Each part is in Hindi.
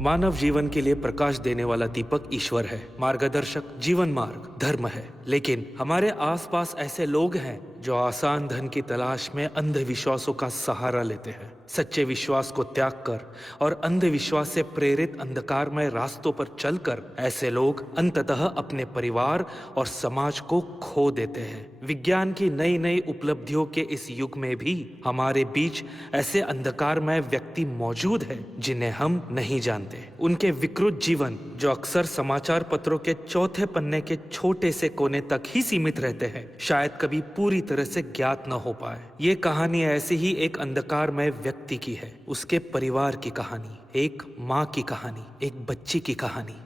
मानव जीवन के लिए प्रकाश देने वाला दीपक ईश्वर है, मार्गदर्शक जीवन मार्ग धर्म है। लेकिन हमारे आसपास ऐसे लोग हैं जो आसान धन की तलाश में अंधविश्वासों का सहारा लेते हैं। सच्चे विश्वास को त्याग कर और अंधविश्वास से प्रेरित अंधकारमय रास्तों पर चलकर ऐसे लोग अंततः अपने परिवार और समाज को खो देते हैं। विज्ञान की नई नई उपलब्धियों के इस युग में भी हमारे बीच ऐसे अंधकारमय व्यक्ति मौजूद हैं जिन्हें हम नहीं जानते। उनके विकृत जीवन जो अक्सर समाचार पत्रों के चौथे पन्ने के छोटे से कोने तक ही सीमित रहते हैं, शायद कभी पूरी तरह से ज्ञात न हो पाए। ये कहानी ऐसे ही एक अंधकारमय व्यक्ति की है, उसके परिवार की कहानी, एक माँ की कहानी, एक बच्ची की कहानी।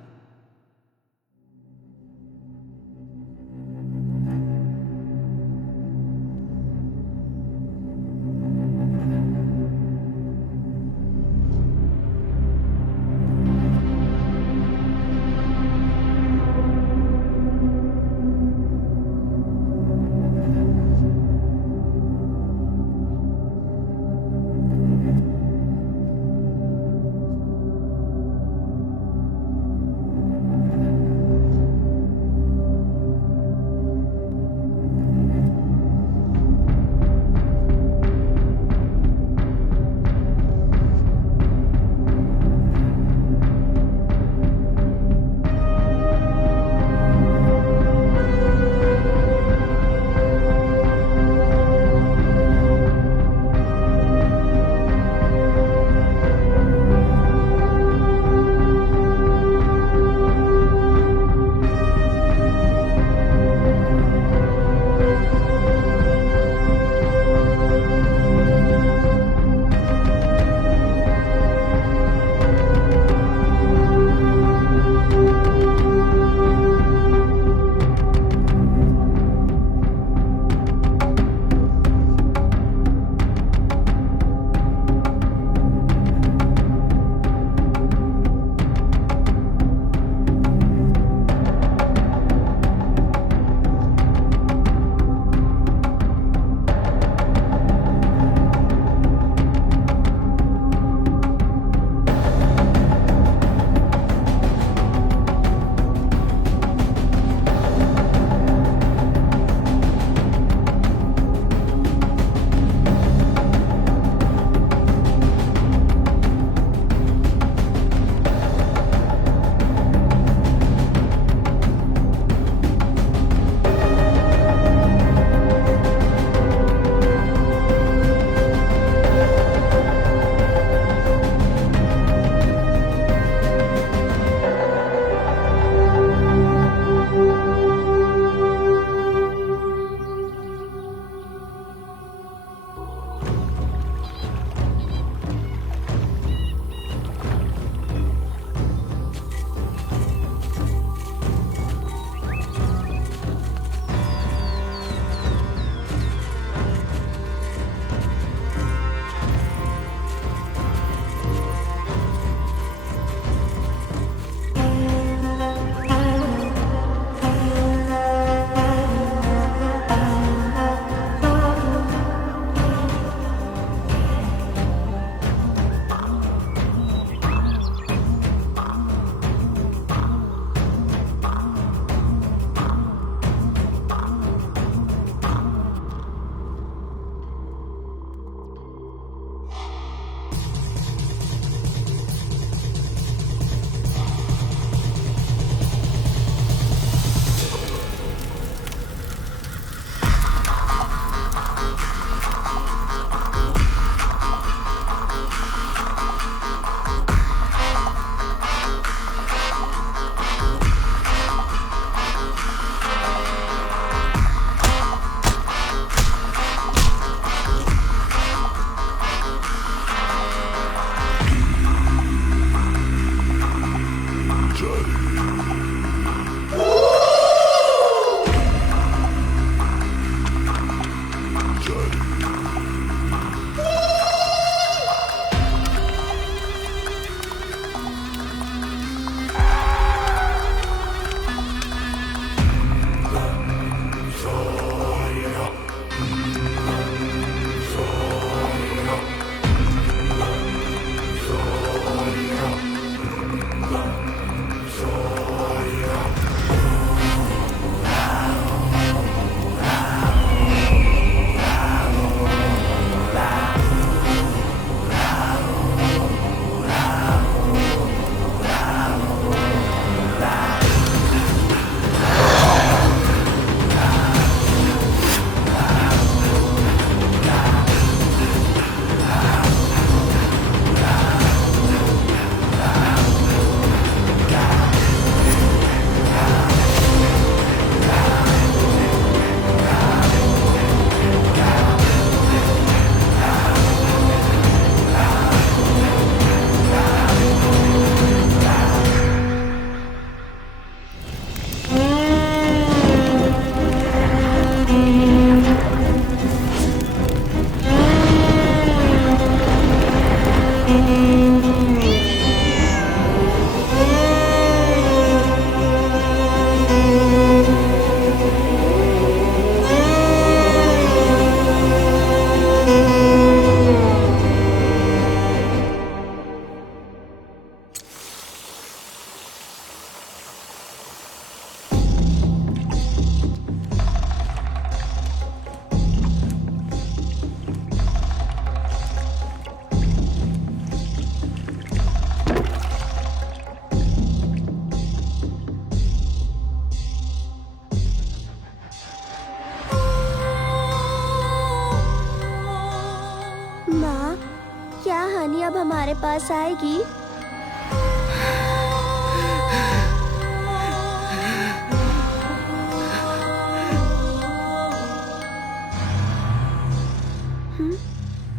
हनी अब हमारे पास आएगी?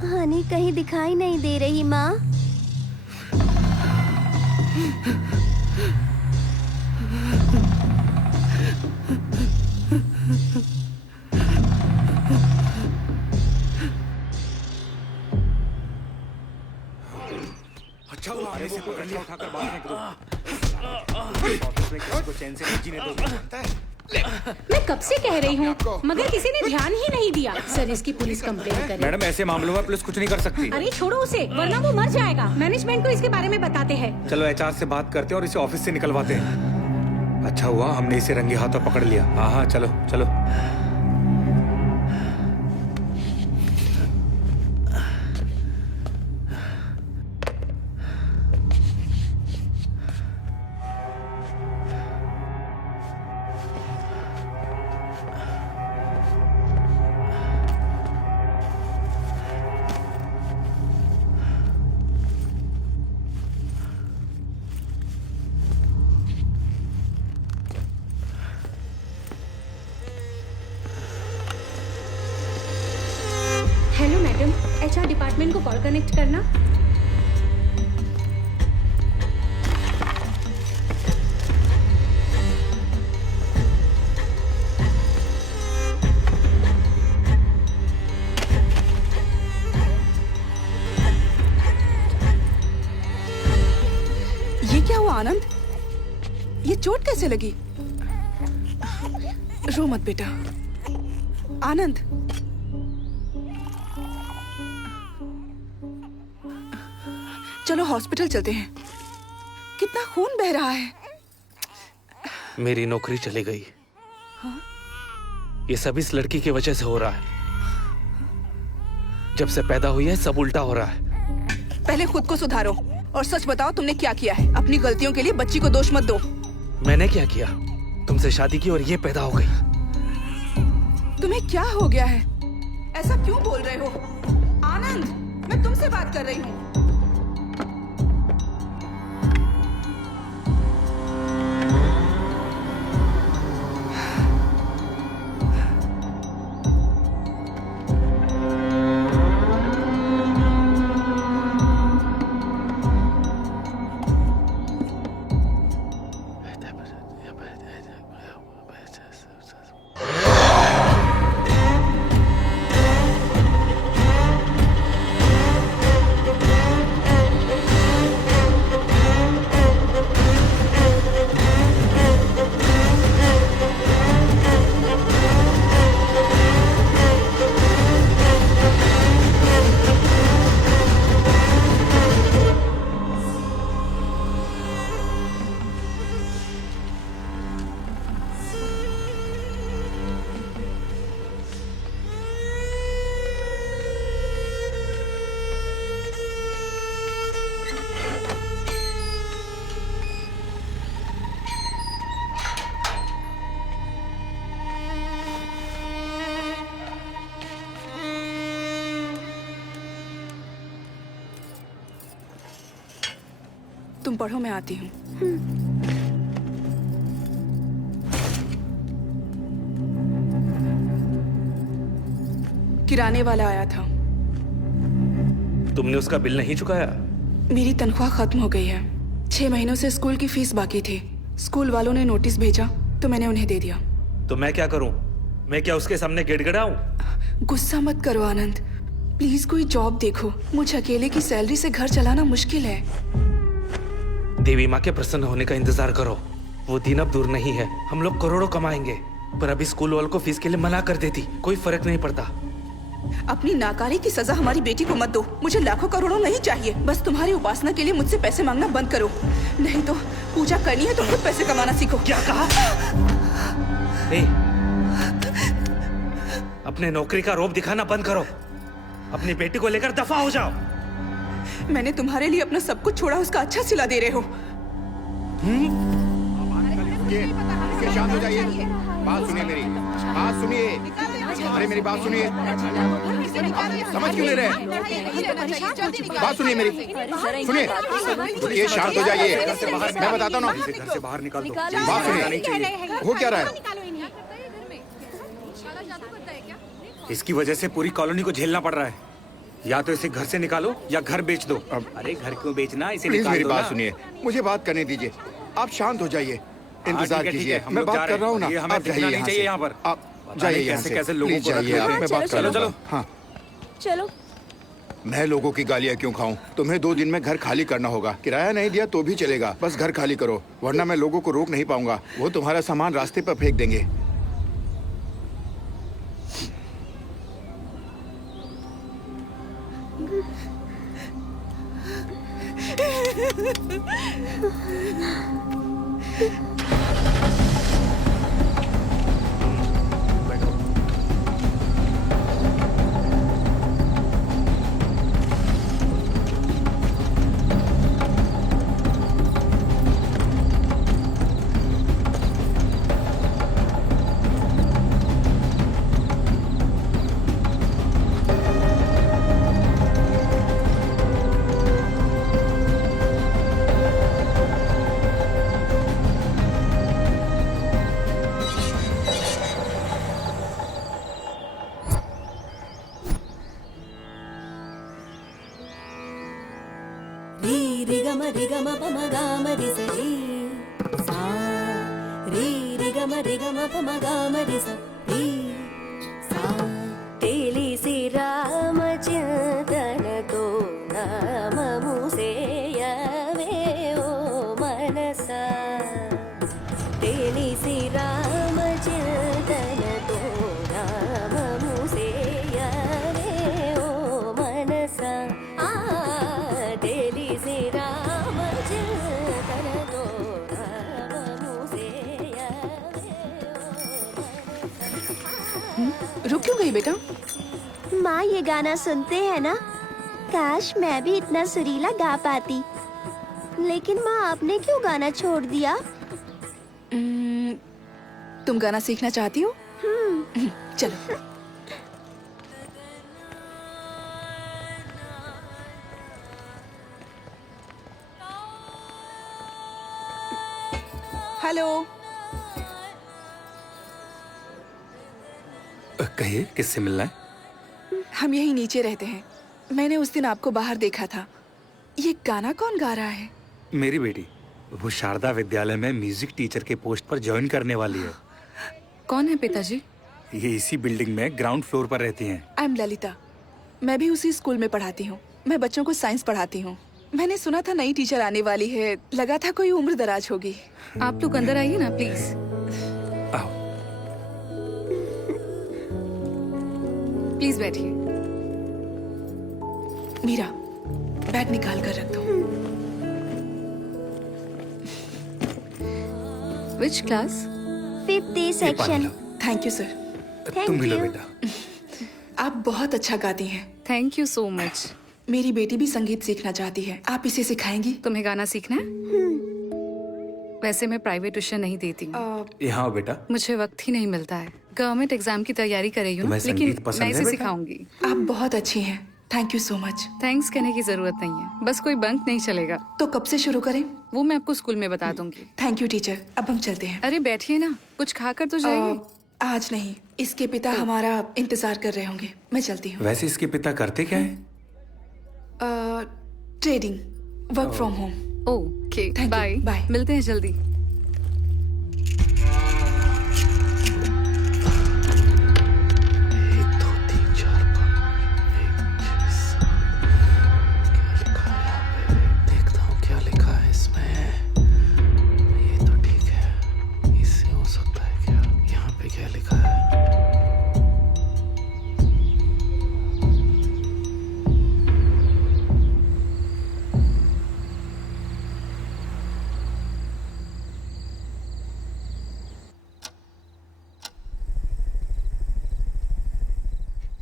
हनी कहीं दिखाई नहीं दे रही माँ। अच्छा वो आने से पकड़ लिया, उठाकर बाहर फेंक दो। ऑफिस में किसी को चैन से नहीं जीने दोगे। मैं कब से कह रही हूँ, मगर किसी ने ध्यान ही नहीं दिया। सर इसकी पुलिस कंप्लेंट करे। मैडम ऐसे मामलों में पुलिस कुछ नहीं कर सकती। अरे छोड़ो उसे, वरना वो मर जाएगा। मैनेजमेंट को इसके बारे में बताते हैं। चलो एचआर से बात करते हैं और इसे ऑफिस से निकलवाते हैं। अच्छा हुआ हमने इसे रंगे हाथों पकड़ लिया। हाँ हाँ चलो चलो। हेलो मैडम, एचआर डिपार्टमेंट को कॉल कनेक्ट करना। ये क्या हुआ आनंद? ये चोट कैसे लगी? रो मत बेटा। आनंद, चलो हॉस्पिटल चलते हैं। कितना खून बह रहा है। मेरी नौकरी चली गई। ये सब इस लड़की की वजह से हो रहा है। जब से पैदा हुई है सब उल्टा हो रहा है। पहले खुद को सुधारो और सच बताओ तुमने क्या किया है। अपनी गलतियों के लिए बच्ची को दोष मत दो। मैंने क्या किया? तुमसे शादी की और ये पैदा हो गई। तुम्हें क्या हो गया है? ऐसा क्यों बोल रहे हो? आनंद, मैं तुमसे बात कर रही हूँ। तुम पढ़ो, मैं आती हूँ। किराने वाला आया था। तुमने उसका बिल नहीं चुकाया? मेरी तनख्वाह खत्म हो गई है। 6 महीनों से स्कूल की फीस बाकी थी। स्कूल वालों ने नोटिस भेजा तो मैंने उन्हें दे दिया। तो मैं क्या करूं? मैं क्या उसके सामने गिड़गिड़ाऊं? गुस्सा मत करो आनंद, प्लीज कोई जॉब देखो। मुझे अकेले की सैलरी से घर चलाना मुश्किल है। देवी माँ के प्रसन्न होने का इंतजार करो। वो दिन अब दूर नहीं है। हम लोग करोड़ों कमाएंगे। पर अभी स्कूल वालों को फीस के लिए मना कर देती, कोई फर्क नहीं पड़ता। अपनी नाकारी की सजा हमारी बेटी को मत दो। मुझे लाखों करोड़ों नहीं चाहिए। बस तुम्हारी उपासना के लिए मुझसे पैसे मांगना बंद करो। नहीं तो पूजा करनी है तो खुद पैसे कमाना सीखो। क्या कहा? अपने नौकरी का रौब दिखाना बंद करो। अपनी बेटी को लेकर दफा हो जाओ। मैंने तुम्हारे लिए अपना सब कुछ छोड़ा, उसका अच्छा सिला दे रहे हो। शांत हो जाइए। बात सुनिए मेरी, बात सुनिए। अरे मेरी बात सुनिए। समझ क्यों ले रहे हैं? बात सुनिए मेरी, सुनिए। रुकिए, शांत हो जाइए। मैं बताता हूँ ना। इसे घर से बाहर निकाल दो। बात सुनिए, हो क्या रहा है? इसकी वजह से पूरी कॉलोनी को झेलना पड़ रहा है। या तो इसे घर से निकालो या घर बेच दो। अरे घर क्यों बेचना, इसे प्लीज निकाल मेरी दो बात ना। सुनिए, मुझे बात करने दीजिए। आप शांत हो जाइए, इंतजार ठीक है, कीजिए। हम मैं लोग जा बात रहे कर रहा हूँ ना। हैं। ये हमें आप दिखना जाइए नहीं यहाँ चाहिए से। यहाँ पर। आप पता जाइए नहीं यहाँ कैसे से। कैसे लोगों प्लीज को रख जाइए, लेते आप हैं। मैं बात कर चलो रहा चलो। हूँ। हाँ, चलो। मैं लोगों की गालियाँ क्यों खाऊं? तुम्हें 2 दिन में घर खाली करना होगा। किराया नहीं दिया तो भी चलेगा, बस घर खाली करो, वरना मैं लोगों को रोक नहीं पाऊंगा। वो तुम्हारा सामान रास्ते पर फेंक देंगे। री गम पम गाम रि स री सा री गम पम गाम रि स री सा తెలిసి రామచింతనతో నామము సేయవే ఓ మనసా తెలిసి రామచింతనతో నామము సేయవే ఓ మనసా తెలిసి రామచింతనతో నామము సేయవే रुक क्यों गई बेटा? माँ ये गाना सुनते हैं ना? काश मैं भी इतना सुरीला गा पाती। लेकिन माँ आपने क्यों गाना छोड़ दिया? तुम गाना सीखना चाहती हो? चलो। हेलो। कहिए, किससे मिलना है? हम यहीं नीचे रहते हैं। मैंने उस दिन आपको बाहर देखा था। ये गाना कौन गा रहा है? मेरी बेटी, वो शारदा विद्यालय में म्यूजिक टीचर के पोस्ट पर ज्वाइन करने वाली है। कौन है पिताजी? ये इसी बिल्डिंग में ग्राउंड फ्लोर पर रहती हैं। I am Lalita. मैं भी उसी स्कूल में पढ़ाती हूँ। मैं बच्चों को साइंस पढ़ाती हूँ। मैंने सुना था नई टीचर आने वाली है। लगा था कोई उम्र दराज होगी। आप लोग अंदर आइए ना प्लीज। आओ। प्लीज बैठिए। मीरा, बैग निकाल कर रख दो। Which class? 50 ये पानी section. Low. Thank you sir. Thank तुम भी लो you. बेटा। आप बहुत अच्छा गाती हैं। Thank you so much. मेरी बेटी भी संगीत सीखना चाहती है। आप इसे सिखाएंगी? तुम्हें गाना सीखना है? वैसे मैं प्राइवेट ट्यूशन नहीं देती हूँ। यहाँ आओ बेटा। मुझे वक्त ही नहीं मिलता है। गवर्नमेंट एग्जाम की तैयारी कर रही हूँ, तुम्हें लेकिन संगीत पसंद मैं है इसे बेटा? सिखाऊंगी। आप बहुत अच्छी हैं। Thank you so much. Thanks कहने की जरूरत नहीं है, बस कोई बंक नहीं चलेगा। तो कब से शुरू करें? वो मैं आपको स्कूल में बता दूंगी। Thank you teacher. अब हम चलते हैं। अरे बैठिए ना, कुछ खाकर तो जाइए। आज नहीं, इसके पिता हमारा इंतजार कर रहे होंगे। मैं चलती हूँ। वैसे इसके पिता करते क्या है? Trading, work from home. Okay, Thank you. Bye. Bye. मिलते हैं जल्दी। देखता हूँ क्या लिखा है इसमें। ये तो ठीक है, इससे हो सकता है क्या? यहाँ पे क्या लिखा है?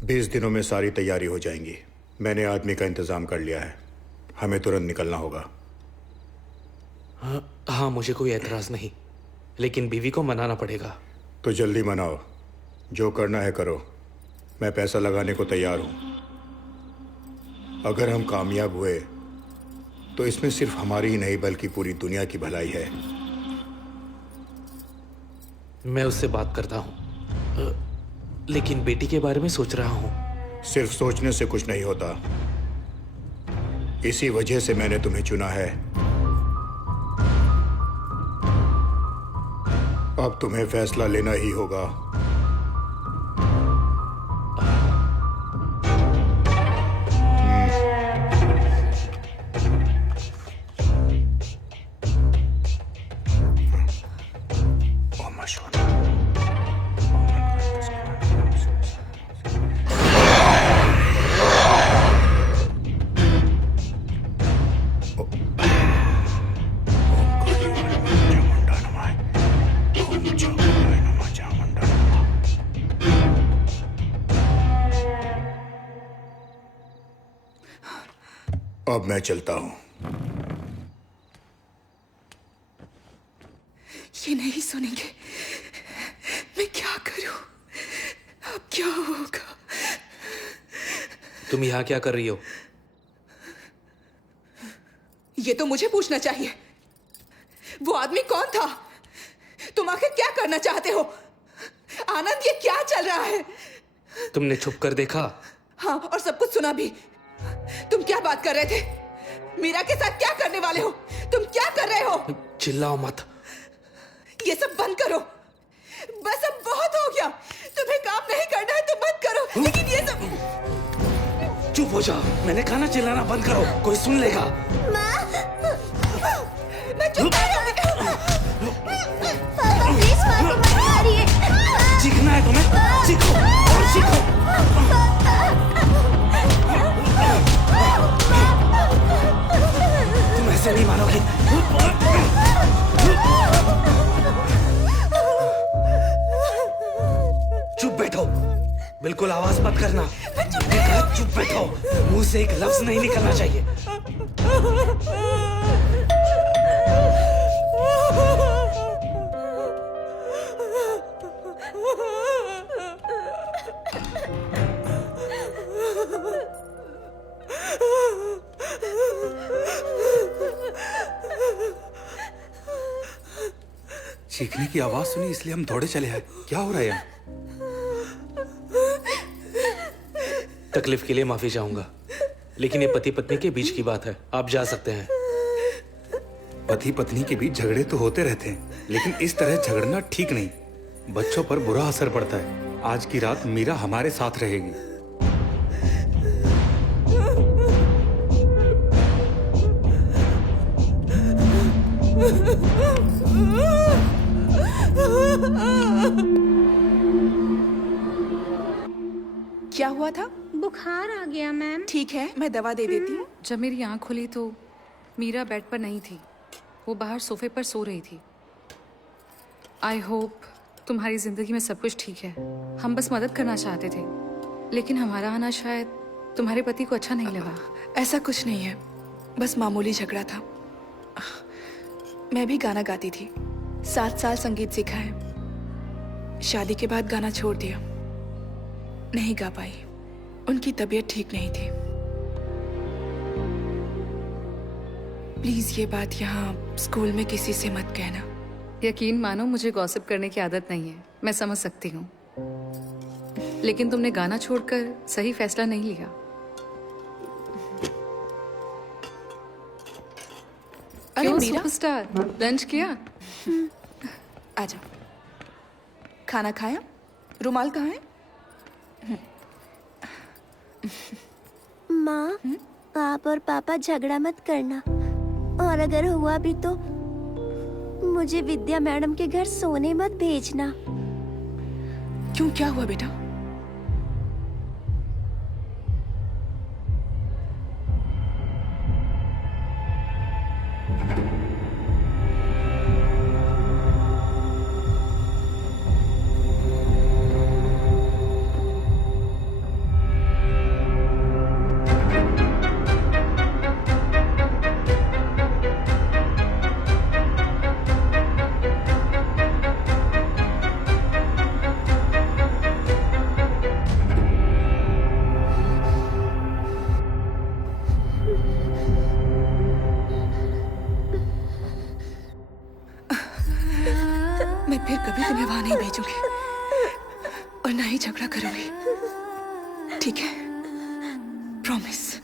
बीस दिनों में सारी तैयारी हो जाएंगी। मैंने आदमी का इंतजाम कर लिया है। हमें तुरंत निकलना होगा। हाँ, मुझे कोई एतराज नहीं, लेकिन बीवी को मनाना पड़ेगा। तो जल्दी मनाओ। जो करना है करो। मैं पैसा लगाने को तैयार हूं। अगर हम कामयाब हुए तो इसमें सिर्फ हमारी ही नहीं बल्कि पूरी दुनिया की भलाई है। मैं उससे बात करता हूँ, लेकिन बेटी के बारे में सोच रहा हूँ। सिर्फ सोचने से कुछ नहीं होता। इसी वजह से मैंने तुम्हें चुना है। अब तुम्हें फैसला लेना ही होगा। अब मैं चलता हूं। ये नहीं सुनेंगे। मैं क्या करूं? अब क्या होगा? तुम यहाँ क्या कर रही हो? ये तो मुझे पूछना चाहिए। वो आदमी कौन था? तुम आखिर क्या करना चाहते हो? आनंद, ये क्या चल रहा है? तुमने छुप कर देखा? हाँ, और सब कुछ सुना भी। तुम क्या बात कर रहे थे? मीरा के साथ क्या करने वाले हो? तुम क्या कर रहे हो? चिल्लाओ मत। ये सब बंद करो। बस अब बहुत हो गया। तुम्हें काम नहीं करना है तो बंद करो, लेकिन ये सब। चुप हो जा। मैंने कहा ना चिल्लाना बंद करो, कोई सुन लेगा। मैं चुप पापा प्लीज माँ को मत मारिए। सीखना है तुम्हें? सीखो और सीखो। तुम ऐसे नहीं मानोगी। चुप बैठो, बिल्कुल आवाज मत करना। चुप बैठो, मुंह से एक लफ्ज नहीं निकलना चाहिए। चीखने की आवाज सुनी इसलिए हम दौड़े चले आए। क्या हो रहा है यहाँ? तकलीफ के लिए माफी चाहूंगा, लेकिन ये पति पत्नी के बीच की बात है। आप जा सकते हैं। पति पत्नी के बीच झगड़े तो होते रहते हैं, लेकिन इस तरह झगड़ना ठीक नहीं। बच्चों पर बुरा असर पड़ता है। आज की रात मीरा हमारे साथ रहेगी। क्या हुआ था? बुखार आ गया मैम। ठीक है, मैं दवा दे देती हूँ। जब मेरी आंख खुली तो मीरा बेड पर नहीं थी, वो बाहर सोफे पर सो रही थी। आई होप तुम्हारी जिंदगी में सब कुछ ठीक है। हम बस मदद करना चाहते थे, लेकिन हमारा आना शायद तुम्हारे पति को अच्छा नहीं लगा। ऐसा कुछ नहीं है, बस मामूली झगड़ा था। मैं भी गाना गाती थी, 7 साल संगीत सीखा है। शादी के बाद गाना छोड़ दिया, नहीं गा पाई। उनकी तबीयत ठीक नहीं थी। प्लीज ये बात यहाँ स्कूल में किसी से मत कहना। यकीन मानो, मुझे गॉसिप करने की आदत नहीं है। मैं समझ सकती हूँ, लेकिन तुमने गाना छोड़कर सही फैसला नहीं लिया। अरे क्यों मीरा, सुपरस्टार, लंच किया? आ जाओ। खाना खाया? रुमाल कहाँ है? माँ, आप और पापा झगड़ा मत करना, और अगर हुआ भी तो मुझे विद्या मैडम के घर सोने मत भेजना। क्यों, क्या हुआ बेटा? उसे मैं वहां नहीं भेजूंगी और ना ही झगड़ा करूंगी, ठीक है? प्रॉमिस।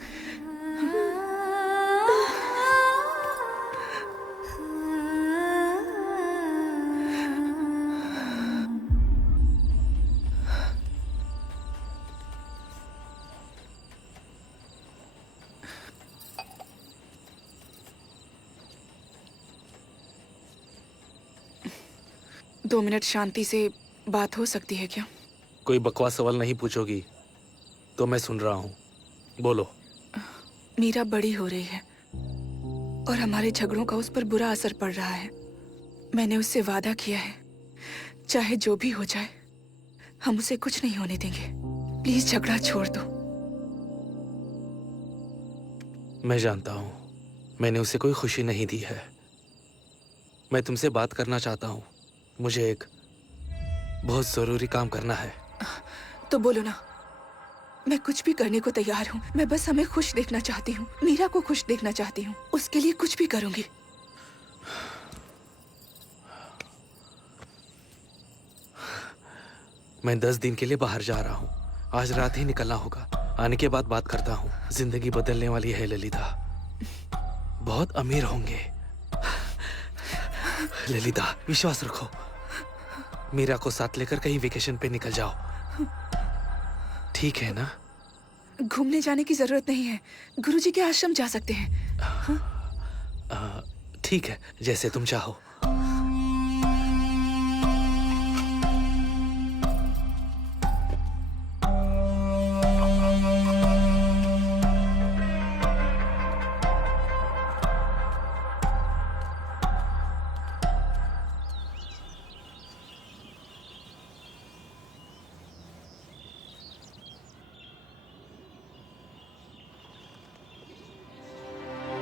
दो मिनट शांति से बात हो सकती है क्या? कोई बकवास सवाल नहीं पूछोगी तो मैं सुन रहा हूँ, बोलो। मीरा बड़ी हो रही है और हमारे झगड़ों का उस पर बुरा असर पड़ रहा है। मैंने उससे वादा किया है, चाहे जो भी हो जाए हम उसे कुछ नहीं होने देंगे। प्लीज झगड़ा छोड़ दो। मैं जानता हूँ मैंने उसे कोई खुशी नहीं दी है। मैं तुमसे बात करना चाहता हूँ। मुझे एक बहुत जरूरी काम करना है। तो बोलो ना, मैं कुछ भी करने को तैयार हूँ। मैं बस हमें खुश देखना चाहती हूँ, मीरा को खुश देखना चाहती हूँ। उसके लिए कुछ भी करूंगी। मैं 10 दिन के लिए बाहर जा रहा हूँ। आज रात ही निकलना होगा। आने के बाद बात करता हूँ। जिंदगी बदलने वाली है ललिता। बहुत अमीर होंगे। ललिता विश्वास रखो। मीरा को साथ लेकर कहीं वेकेशन पे निकल जाओ, ठीक है ना? घूमने जाने की जरूरत नहीं है, गुरुजी के आश्रम जा सकते हैं। ठीक है, जैसे तुम चाहो।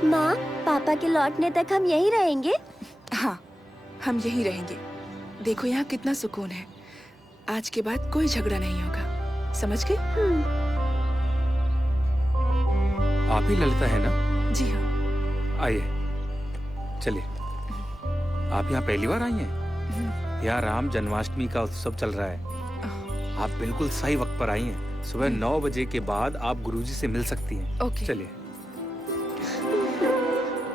माँ, पापा के लौटने तक हम यहीं रहेंगे? हाँ, हम यहीं रहेंगे। देखो यहाँ कितना सुकून है। आज के बाद कोई झगड़ा नहीं होगा, समझ गए? आप ही ललिता है ना? जी हाँ। आइए, चलिए। आप यहाँ पहली बार आई हैं? यहाँ राम जन्माष्टमी का उत्सव चल रहा है। आप बिल्कुल सही वक्त पर आई हैं। सुबह 9 बजे के बाद आप गुरुजी से मिल सकती हैं। ओके। चलिए।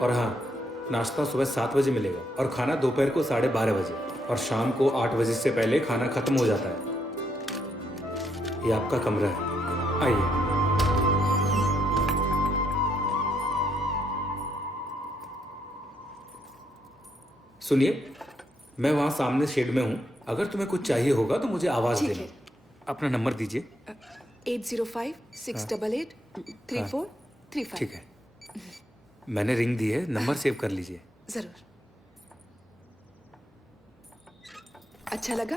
और हाँ, नाश्ता सुबह 7 बजे मिलेगा और खाना दोपहर को 12:30 बजे और शाम को 8 बजे से पहले खाना खत्म हो जाता है। ये आपका कमरा है, आइए। सुनिए, मैं वहाँ सामने शेड में हूँ। अगर तुम्हें कुछ चाहिए होगा तो मुझे आवाज ठीक देना। है। अपना नंबर दीजिए। 8056883435। ठीक है, मैंने रिंग दी है, नंबर सेव कर लीजिए। जरूर। अच्छा लगा?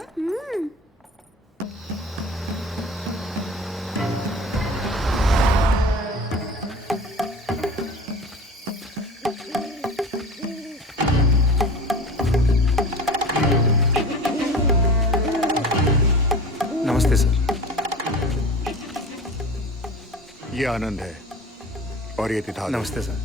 नमस्ते सर। ये आनंद है और ये तिथाल। नमस्ते सर।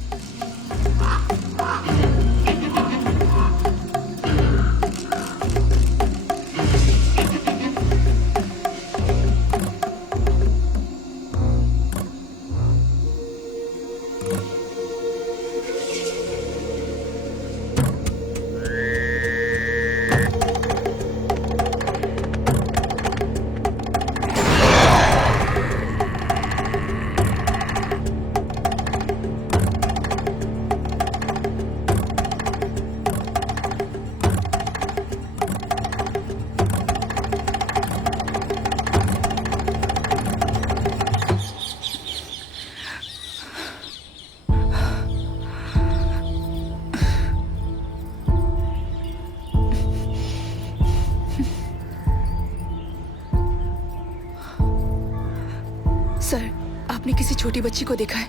सर, आपने किसी छोटी बच्ची को देखा है?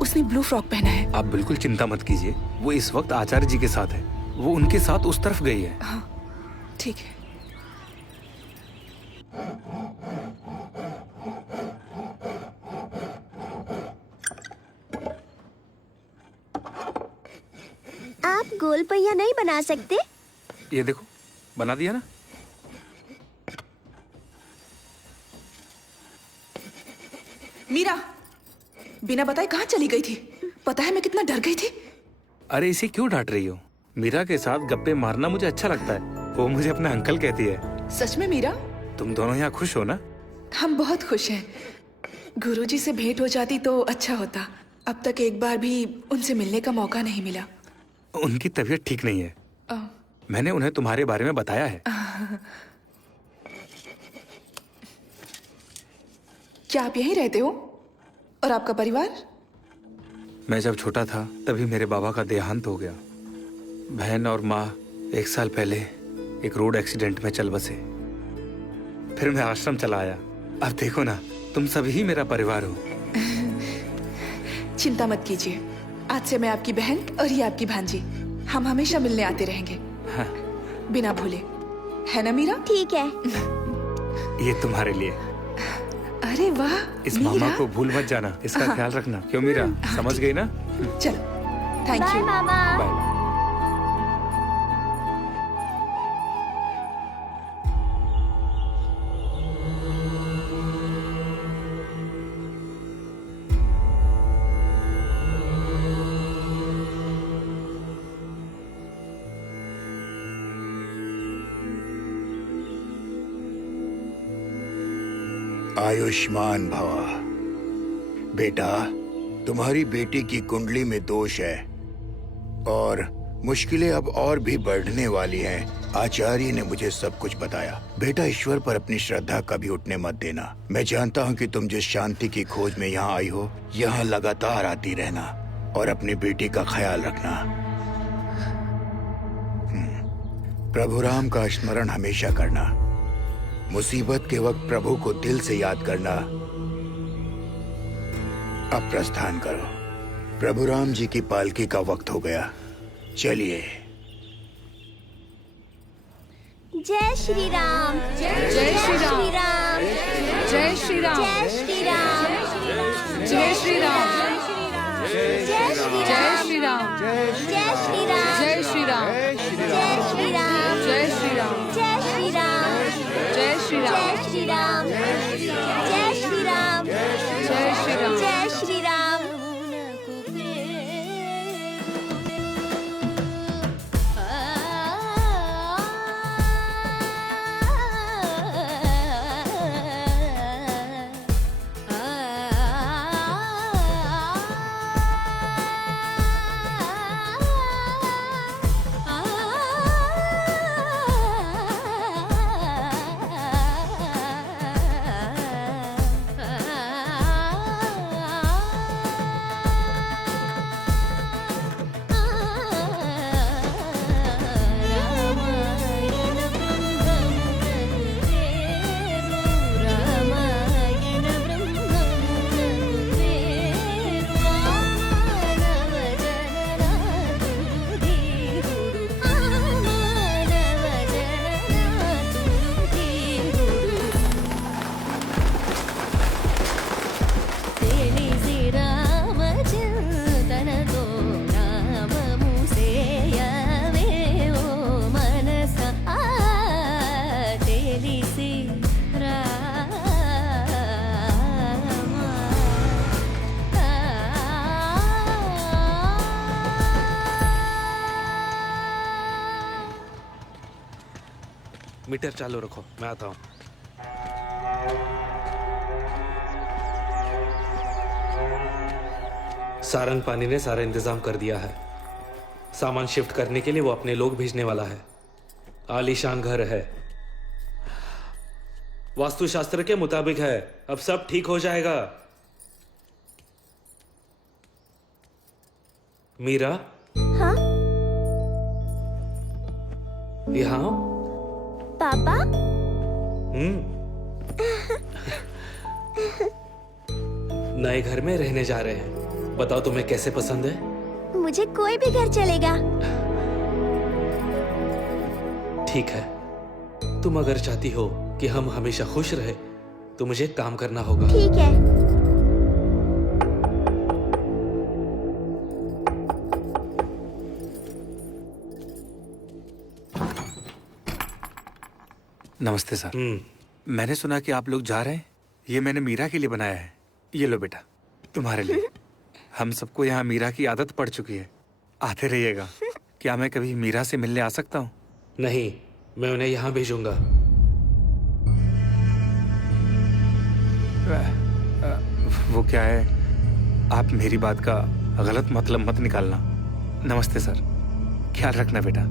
उसने ब्लू फ्रॉक पहना है। आप बिल्कुल चिंता मत कीजिए, वो इस वक्त आचार्य जी के साथ है। वो उनके साथ उस तरफ गई है। हाँ, ठीक है। आप गोल पहिया नहीं बना सकते? ये देखो, बना दिया ना। बिना बताए कहाँ चली गई थी? पता है मैं कितना डर गई थी। अरे इसे क्यों डांट रही हो? मीरा के साथ गप्पे मारना मुझे अच्छा लगता है। वो मुझे अपना अंकल कहती है। सच में मीरा? तुम दोनों यहाँ खुश हो ना? हम बहुत खुश हैं। गुरुजी से भेंट हो जाती तो अच्छा होता। अब तक एक बार भी उनसे मिलने का मौका नहीं मिला। उनकी तबीयत ठीक नहीं है। अ, मैंने उन्हें तुम्हारे बारे में बताया है। क्या आप यहीं रहते हो? और आपका परिवार? मैं जब छोटा था तभी मेरे बाबा का देहांत हो गया। बहन और माँ 1 साल पहले एक रोड एक्सीडेंट में चल बसे। फिर मैं आश्रम चला आया। अब देखो ना, तुम सभी ही मेरा परिवार हो। चिंता मत कीजिए, आज से मैं आपकी बहन और ये आपकी भांजी। हम हमेशा मिलने आते रहेंगे। हाँ। बिना भूले, है ना मीरा? ठीक है। ये तुम्हारे लिए। अरे वाह इस मीरा। मामा को भूल मत जाना, इसका ख्याल रखना। क्यों मीरा, समझ गई ना? चलो, थैंक बाय यू। मामा। बाय। आयुष्मान भवा। बेटा, तुम्हारी बेटी की कुंडली में दोष है और मुश्किलें अब और भी बढ़ने वाली हैं। आचार्य ने मुझे सब कुछ बताया। बेटा, ईश्वर पर अपनी श्रद्धा कभी उठने मत देना। मैं जानता हूँ कि तुम जिस शांति की खोज में यहाँ आई हो, यहाँ लगातार आती रहना और अपनी बेटी का ख्याल रखना। प्रभु राम का स्मरण हमेशा करना। मुसीबत के वक्त प्रभु को दिल से याद करना। अब प्रस्थान करो। प्रभु राम जी की पालकी का वक्त हो गया। चलिए। जय श्री राम। जय श्री राम। जय श्री राम। जय श्री राम। जय श्री राम। जय श्री राम। जय श्री राम। जय श्री राम। जय श्री राम। जय श्री राम। जय श्री राम। जय श्री राम। जय श्री राम। जय श्री राम। जय श्री राम। जय श्री राम। जय श्री राम। मीटर चालू रखो, मैं आता हूँ। सारंग पानी ने सारा इंतजाम कर दिया है। सामान शिफ्ट करने के लिए वो अपने लोग भेजने वाला है। आलीशान घर है, वास्तुशास्त्र के मुताबिक है। अब सब ठीक हो जाएगा। मीरा, हाँ यहाँ पापा। नए घर में रहने जा रहे हैं। बताओ तुम्हें कैसे पसंद है? मुझे कोई भी घर चलेगा। ठीक है, तुम अगर चाहती हो कि हम हमेशा खुश रहे तो मुझे काम करना होगा। ठीक है। नमस्ते सर। मैंने सुना कि आप लोग जा रहे हैं। ये मैंने मीरा के लिए बनाया है। ये लो बेटा, तुम्हारे लिए। हम सबको यहाँ मीरा की आदत पड़ चुकी है, आते रहिएगा। क्या मैं कभी मीरा से मिलने आ सकता हूँ? नहीं, मैं उन्हें यहाँ भेजूंगा। वो क्या है, आप मेरी बात का गलत मतलब मत निकालना। नमस्ते सर, ख्याल रखना बेटा।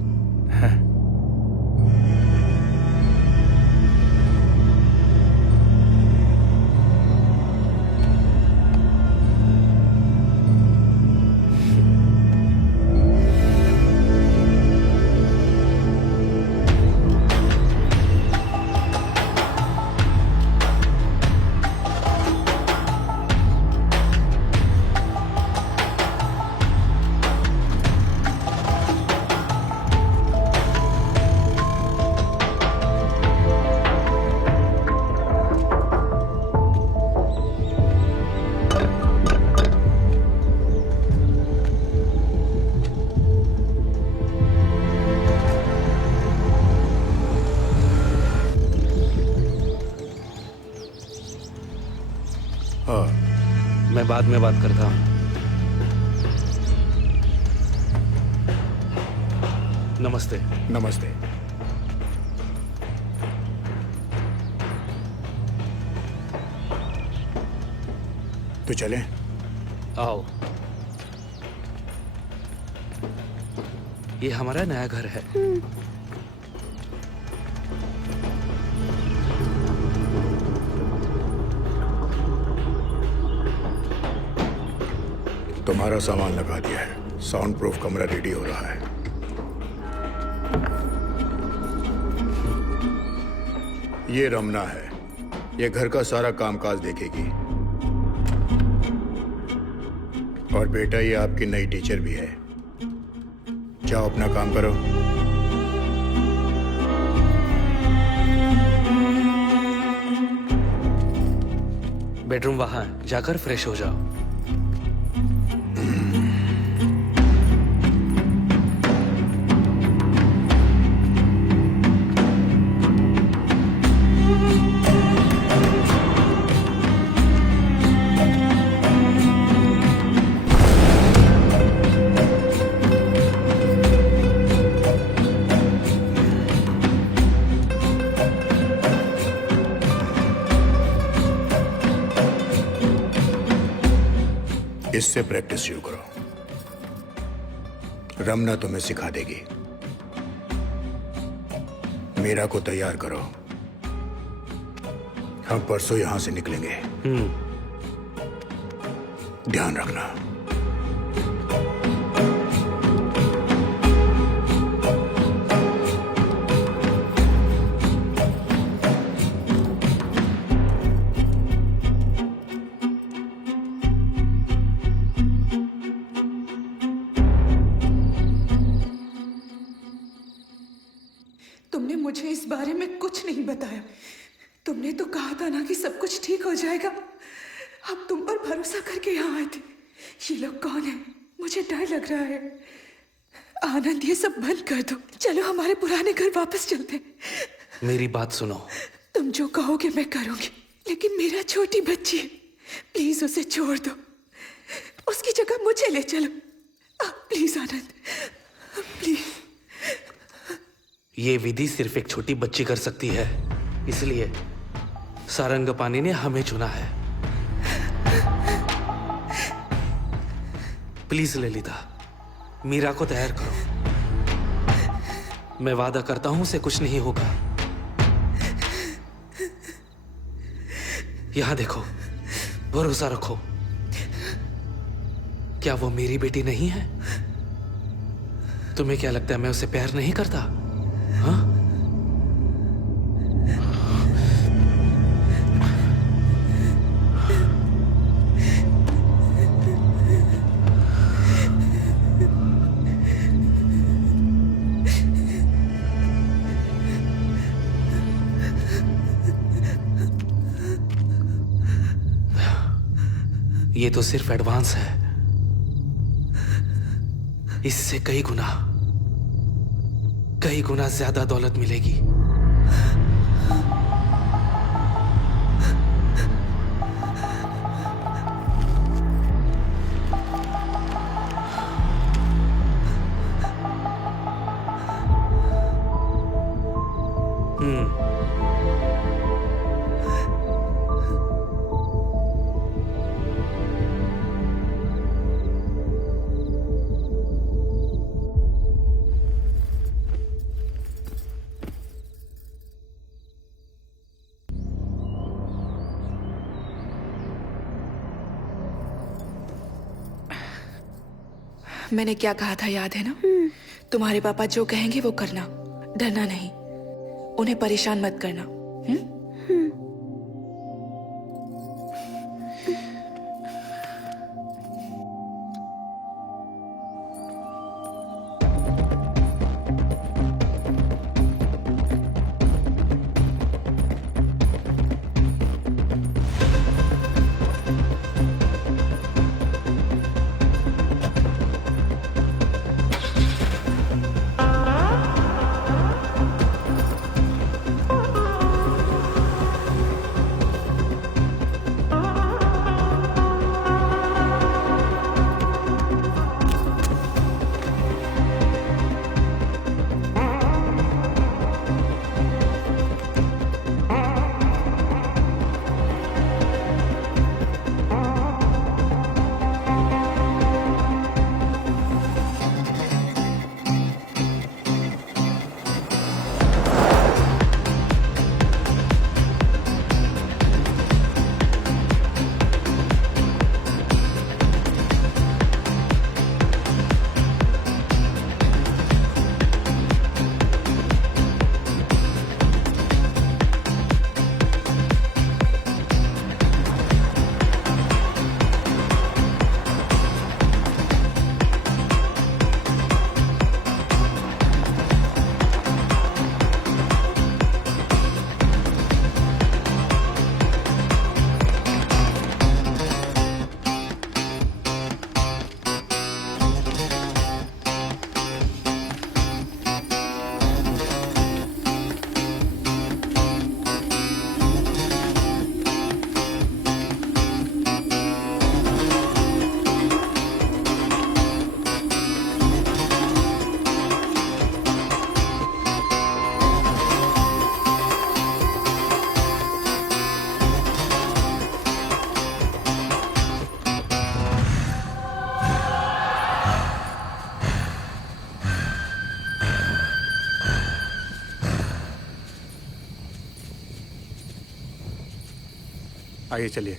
मैं बाद में बात करता हूँ। नमस्ते। नमस्ते। तो चलें? आओ। ये हमारा नया घर है। तुम्हारा सामान लगा दिया है, साउंड प्रूफ कमरा रेडी हो रहा है। ये रमना है, ये घर का सारा कामकाज देखेगी। और बेटा, ये आपकी नई टीचर भी है। जाओ अपना काम करो। बेडरूम वहां है, जाकर फ्रेश हो जाओ। इससे प्रैक्टिस शुरू करो। रमना तुम्हें सिखा देगी। मीरा को तैयार करो, हम परसों यहां से निकलेंगे। ध्यान रखना। तुमने मुझे इस बारे में कुछ नहीं बताया। तुमने तो कहा था ना कि सब कुछ ठीक हो जाएगा। अब तुम पर भरोसा करके यहाँ आए थे। ये लोग कौन है? मुझे डर लग रहा है। आनंद, ये सब बंद कर दो। चलो हमारे पुराने घर वापस चलते हैं। मेरी बात सुनो। तुम जो कहोगे मैं करूंगी, लेकिन मेरा छोटी बच्ची है, प्लीज उसे छोड़ दो। उसकी जगह मुझे ले चलो। Please Anand, please. ये विधि सिर्फ एक छोटी बच्ची कर सकती है, इसलिए सारंगपाणि ने हमें चुना है। प्लीज ललिता, मीरा को तैयार करो। मैं वादा करता हूं उसे कुछ नहीं होगा। यहां देखो, भरोसा रखो। क्या वो मेरी बेटी नहीं है? तुम्हें क्या लगता है मैं उसे प्यार नहीं करता? हाँ? ये तो सिर्फ एडवांस है, इससे कई गुना ज्यादा दौलत मिलेगी। मैंने क्या कहा था याद है ना? तुम्हारे पापा जो कहेंगे वो करना, डरना नहीं, उन्हें परेशान मत करना। आइए चलिए।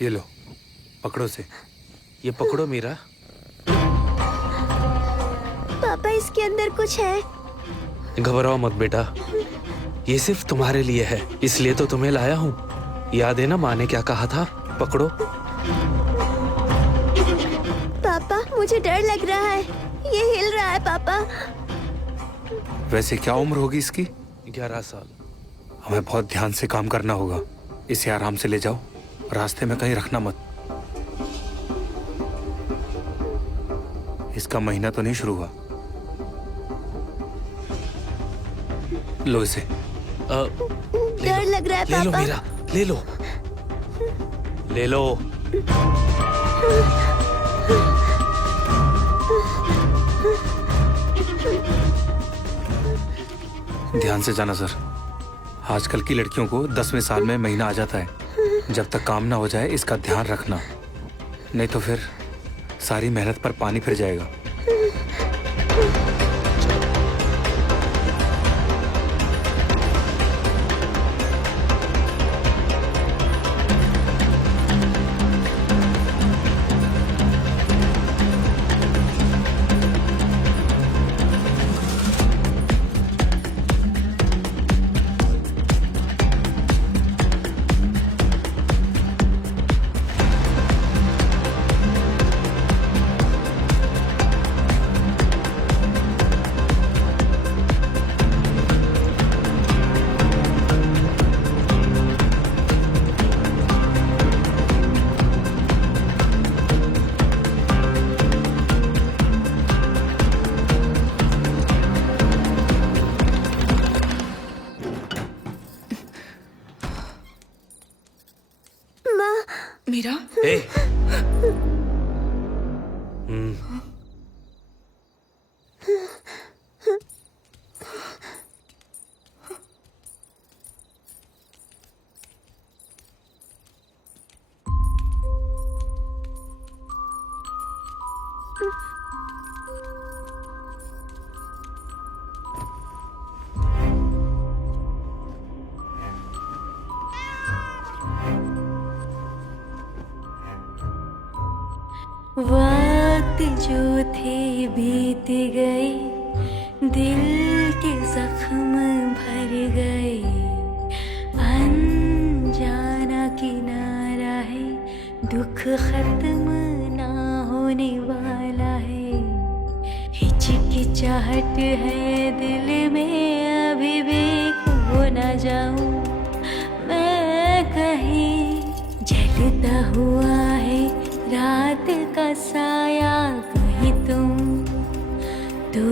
ये लो, पकड़ो से। ये पकड़ो मीरा। पापा इसके अंदर कुछ है। घबराओ मत बेटा, ये सिर्फ तुम्हारे लिए है, इसलिए तो तुम्हें लाया हूँ। याद है ना माँ ने क्या कहा था? पकड़ो। पापा मुझे डर लग रहा है, ये हिल रहा है पापा। वैसे क्या उम्र होगी इसकी? 11 साल। हमें बहुत ध्यान से काम करना होगा। इसे आराम से ले जाओ, रास्ते में कहीं रखना मत। इसका महीना तो नहीं शुरू हुआ। लो इसे। डर लग रहा है ले लो पापा। मीरा, ले लो, ले लो। ध्यान से जाना सर। आजकल की लड़कियों को 10वें साल में महीना आ जाता है। जब तक काम ना हो जाए इसका ध्यान रखना, नहीं तो फिर सारी मेहनत पर पानी फिर जाएगा। मीरा, ए, वक्त जो थे बीत गए, दिल के जख्म भर गए। अनजाना किनारा है, दुख खत्म ना होने वाला है। हिचकिचाहट है दिल में, अभी भी खो ना जाऊं मैं कहीं। जलता हुआ है रात का साया, कहीं तुम तो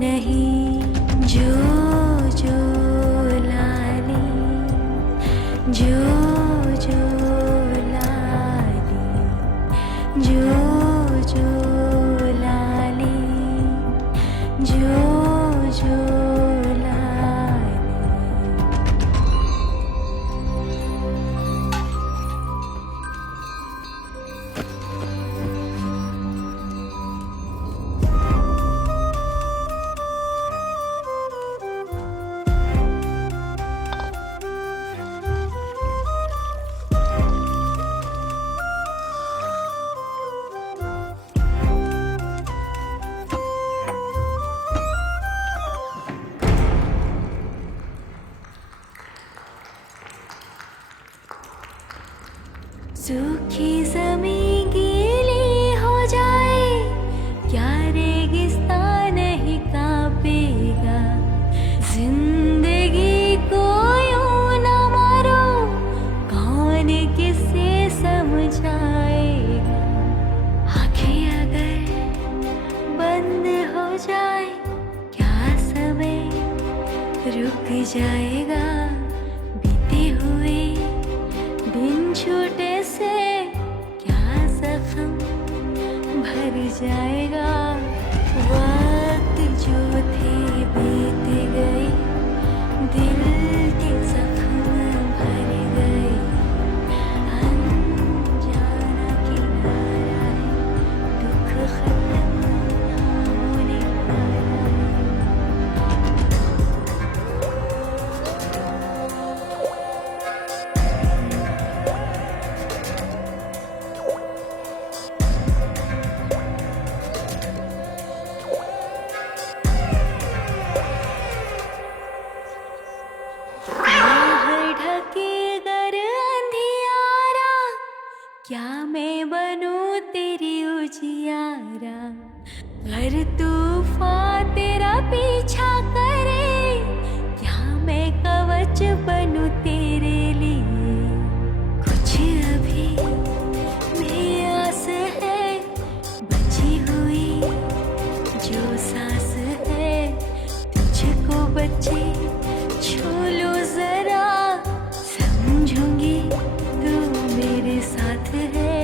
नहीं। जो जो लाली, जो जो लाली, जो जो लाली, जो जो लाली। सूखी ज़मीं गीली हो जाए, क्या रेगिस्तान नहीं कांपेगा। जिंदगी को यूं न मारो, कौन किसे समझाएगा। आँखें अगर बंद हो जाए, क्या समय रुक जाएगा। बीते हुए दिन छूटे से क्या जख्म भर जाएगा। वक्त जो थे बीत गए, दिल के जख्म भर गए। अनजाना किनारा है, दुख खत्म ना होने वाला है। क्या मैं बनूं तेरी उजियारा, अगर तूफान तेरा पीछा करे। क्या मैं कवच बनूं तेरे लिए। कुछ अभी मेरी आस है, बची हुई जो सांस है। तुझको बच्चे छू लो जरा, समझूंगी तू मेरे साथ है।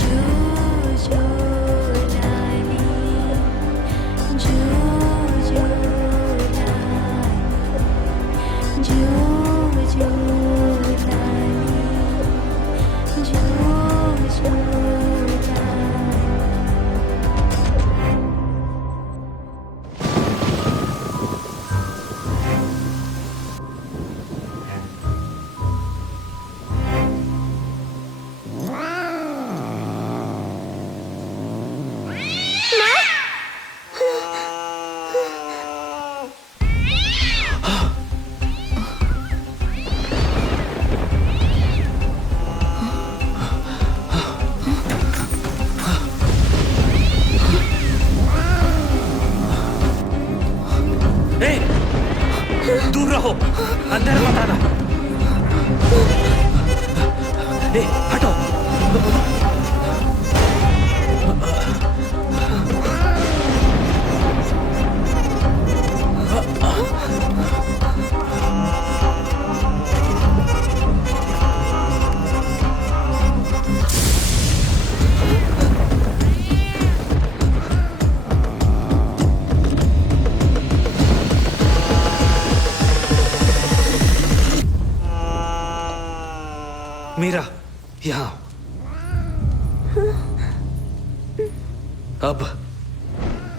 जो जो लाली, जो जो लाली, जो जो लाली, जो जो लाली। दूर रहो, अंदर मत आना। ए, हटो। मीरा, यहाँ अब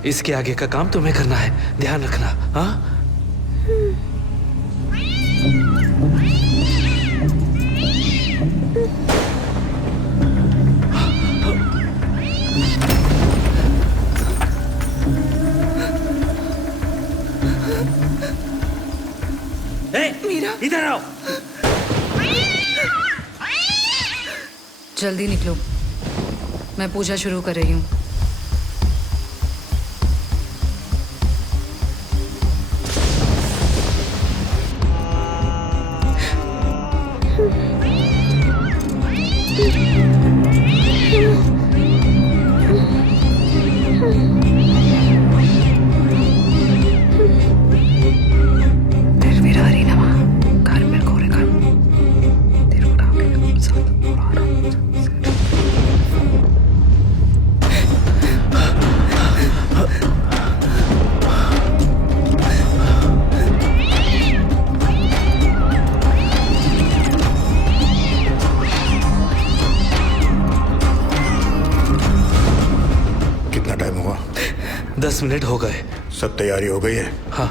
इसके आगे का काम तुम्हें करना है, ध्यान रखना। हाँ, आओ। जल्दी निकलो, मैं पूजा शुरू कर रही हूँ। कितना टाइम हुआ? 10 मिनट हो गए। सब तैयारी हो गई है? हाँ।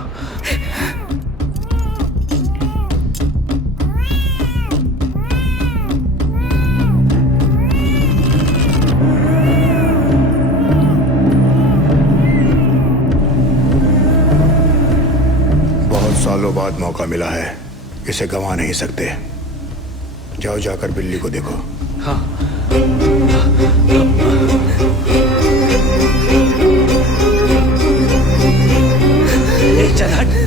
बहुत सालों बाद मौका मिला है, इसे गंवा नहीं सकते। जाओ, जाकर बिल्ली को देखो। हाँ। ए, चल हट।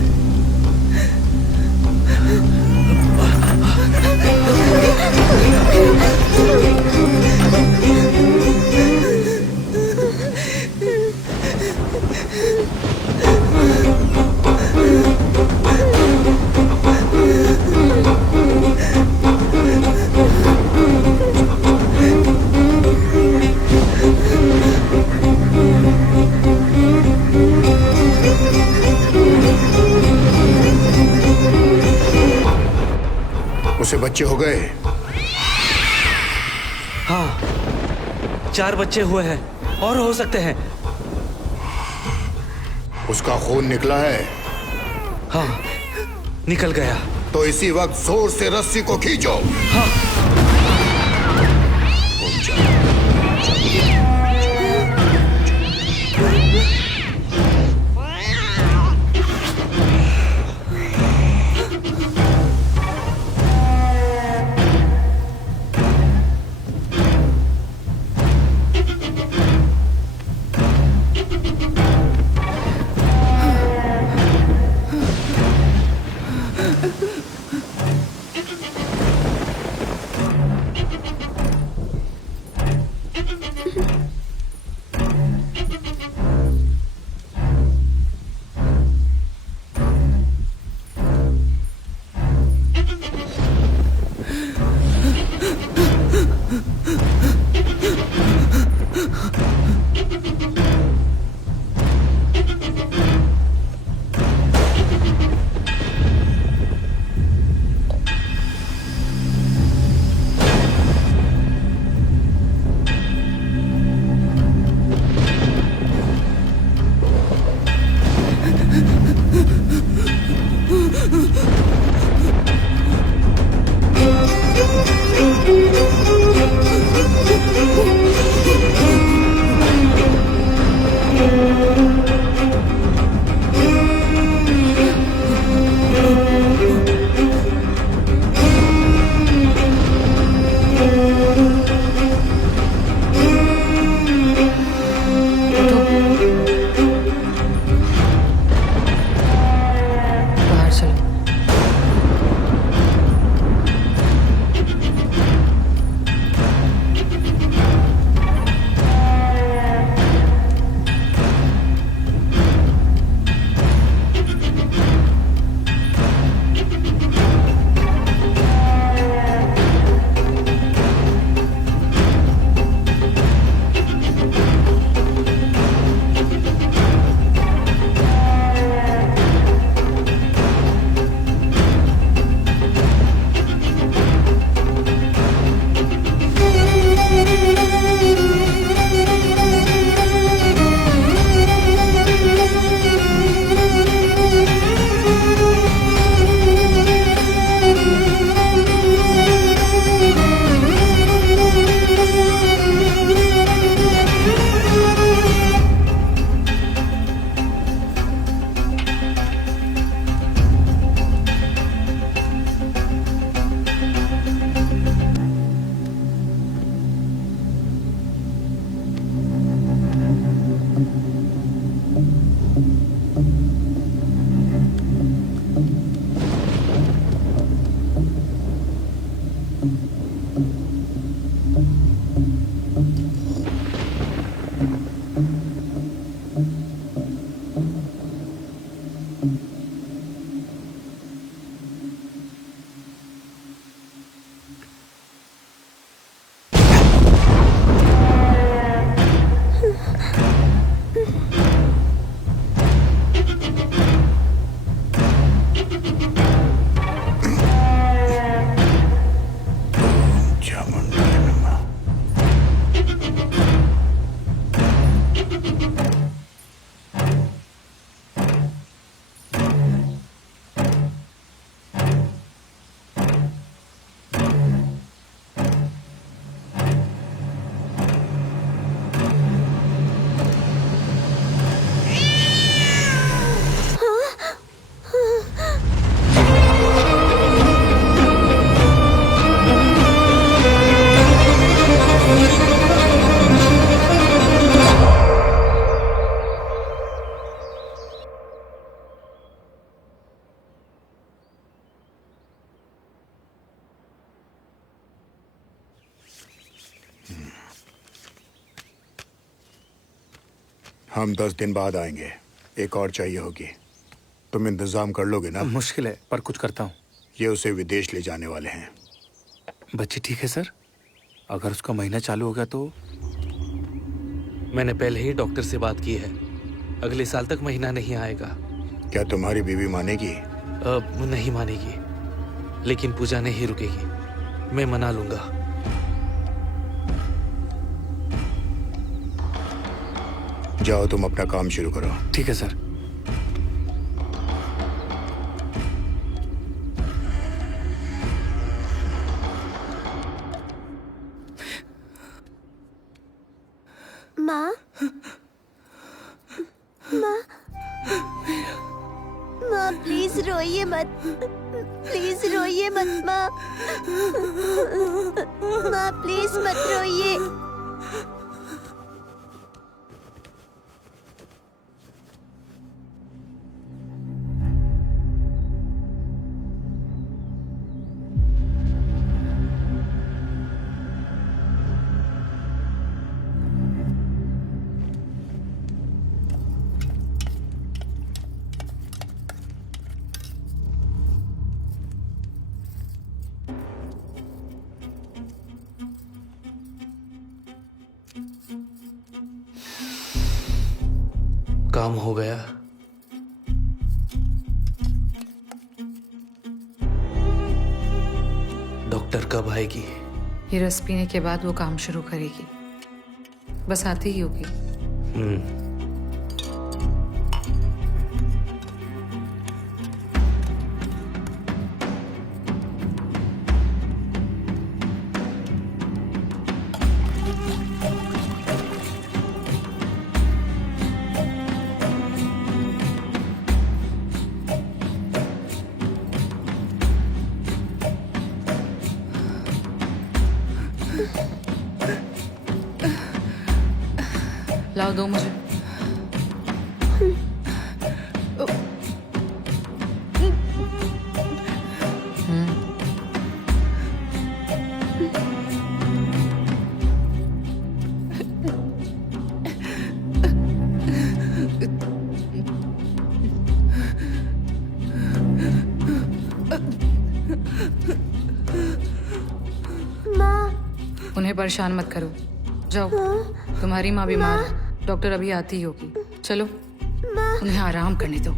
उसे बच्चे हो गए? हाँ, 4 बच्चे हुए हैं और हो सकते हैं। उसका खून निकला है? हाँ, निकल गया। तो इसी वक्त जोर से रस्सी को खींचो। हाँ। हम 10 दिन बाद आएंगे। एक और चाहिए होगी। तुम इंतजाम कर लोगे ना? मुश्किल है, पर कुछ करता हूँ। ये उसे विदेश ले जाने वाले हैं। बच्ची ठीक है सर? अगर उसका महीना चालू हो गया तो? मैंने पहले ही डॉक्टर से बात की है। अगले साल तक महीना नहीं आएगा। क्या तुम्हारी बीवी मानेगी? नहीं मानेगी, लेकिन पूजा नहीं रुकेगी। मैं मना लूंगा। जाओ, तुम अपना काम शुरू करो। ठीक है सर। माँ, माँ, माँ प्लीज रोइए मत, प्लीज रोइए मत माँ, माँ प्लीज मत रोइए। काम हो गया। डॉक्टर कब आएगी? ये रस पीने के बाद वो काम शुरू करेगी। बस आती ही होगी। लाओ, दो मुझे। उन्हें परेशान मत करो, जाओ। तुम्हारी माँ बीमार है, डॉक्टर अभी आती ही होगी। चलो, उन्हें आराम करने दो।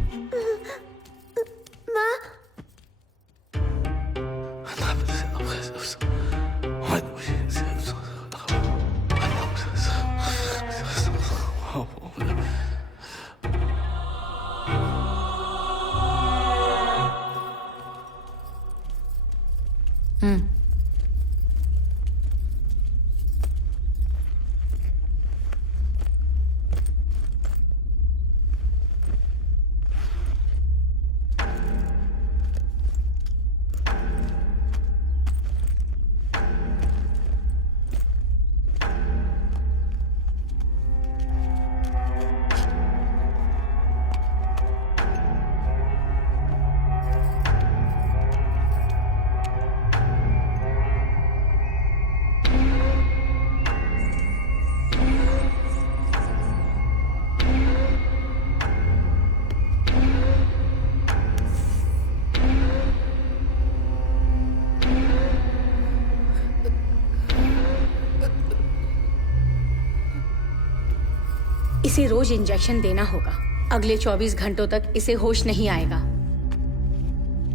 इसे रोज इंजेक्शन देना होगा। अगले 24 घंटों तक इसे होश नहीं आएगा।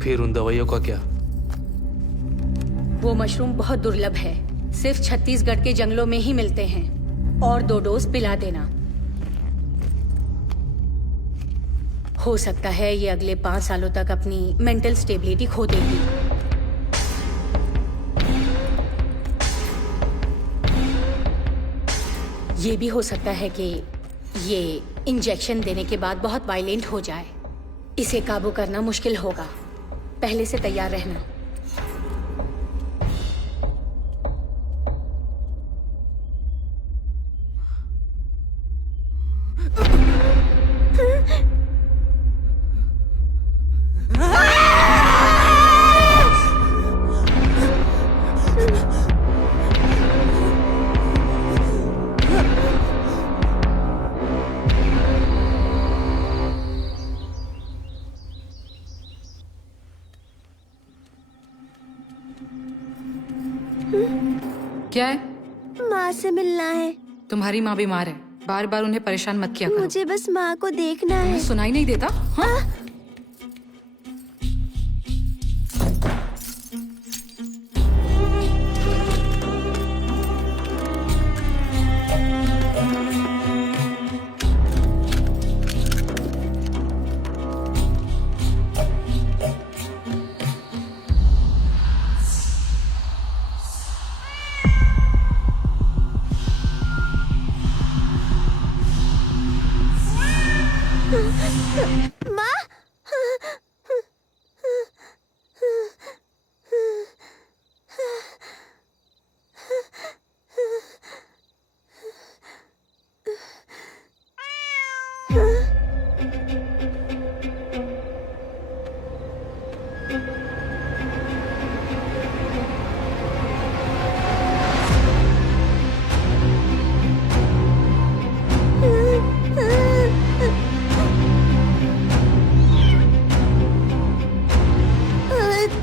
फिर उन दवाइयों का क्या? वो मशरूम बहुत दुर्लभ है, सिर्फ छत्तीसगढ़ के जंगलों में ही मिलते हैं। और 2 डोज पिला देना। हो सकता है ये अगले 5 सालों तक अपनी मेंटल स्टेबिलिटी खो देगी। ये भी हो सकता है कि ये इंजेक्शन देने के बाद बहुत वायलेंट हो जाए। इसे काबू करना मुश्किल होगा, पहले से तैयार रहना। क्या है? माँ से मिलना है। तुम्हारी माँ बीमार है, बार बार उन्हें परेशान मत किया करो। मुझे बस माँ को देखना है। सुनाई नहीं देता? हाँ? माँ,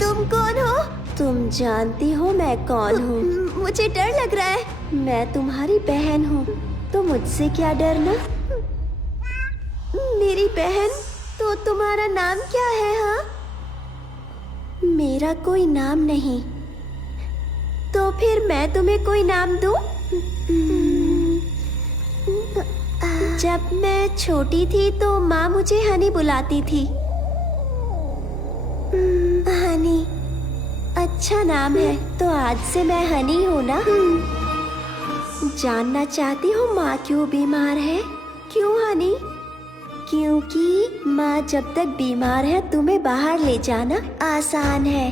तुम कौन हो? तुम जानती हो मैं कौन हूँ? मुझे डर लग रहा है। मैं तुम्हारी बहन हूँ, तो मुझसे क्या डरना? मेरी बहन? तो तुम्हारा नाम क्या है? हाँ, मेरा कोई नाम नहीं। तो फिर मैं तुम्हें कोई नाम दूं? जब मैं छोटी थी तो माँ मुझे हनी बुलाती थी। हनी अच्छा नाम है, तो आज से मैं हनी हूँ ना? जानना चाहती हो माँ क्यों बीमार है? क्यों हनी? क्योंकि माँ जब तक बीमार है तुम्हें बाहर ले जाना आसान है।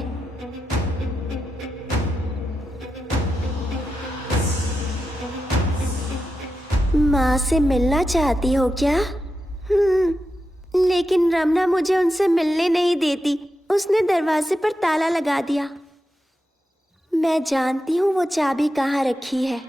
माँ से मिलना चाहती हो क्या? लेकिन रमना मुझे उनसे मिलने नहीं देती। उसने दरवाजे पर ताला लगा दिया। मैं जानती हूँ वो चाबी कहाँ रखी है।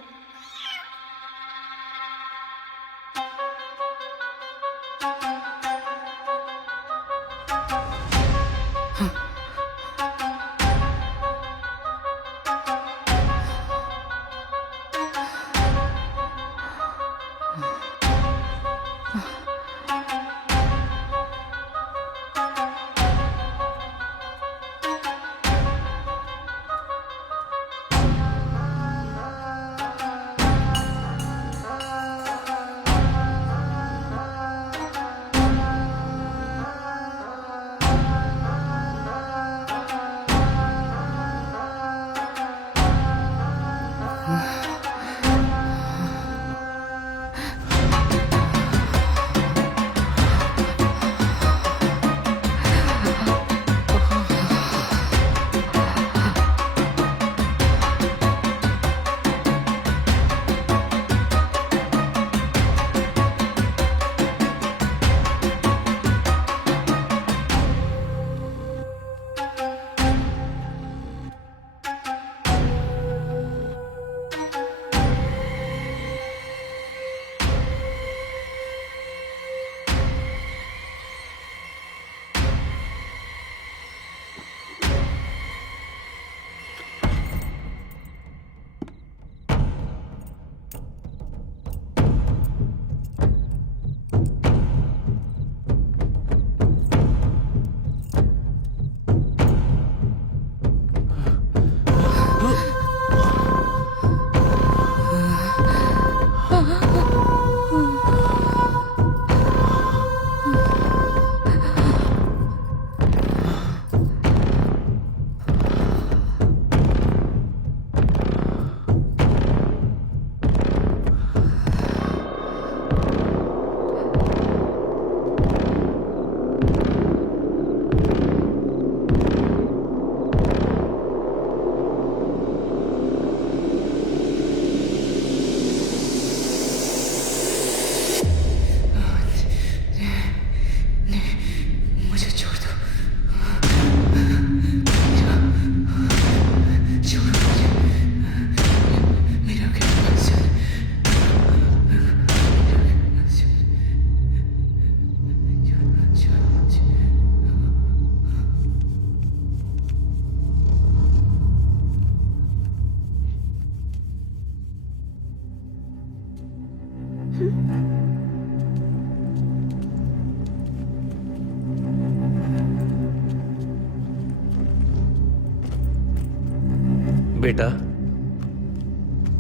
बेटा,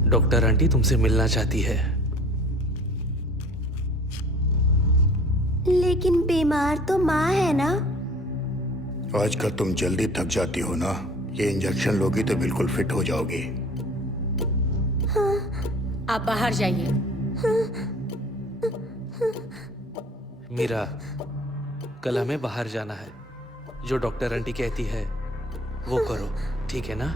डॉक्टर आंटी तुमसे मिलना चाहती है। लेकिन बीमार तो माँ है ना। आजकल तुम जल्दी थक जाती हो ना, ये इंजेक्शन लोगी तो बिल्कुल फिट हो जाओगी। आप बाहर जाइए। मीरा, कल हमें बाहर जाना है। जो डॉक्टर आंटी कहती है वो करो, ठीक है ना?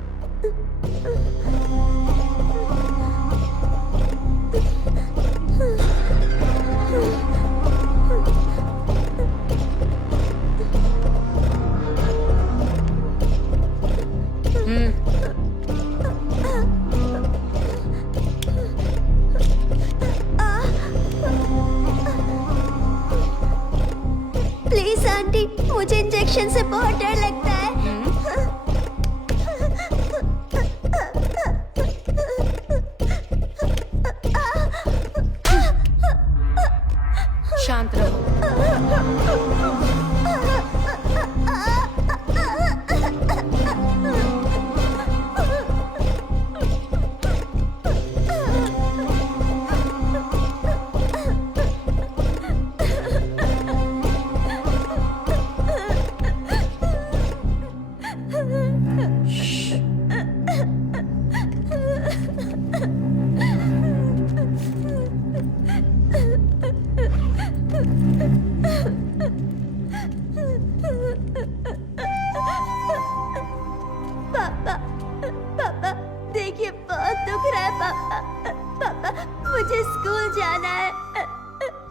प्लीज आंटी, मुझे इंजेक्शन से बहुत डर लगता है। शांत रहो। पापा, पापा, देखिए बहुत दुख रहा है पापा। पापा, मुझे स्कूल जाना है।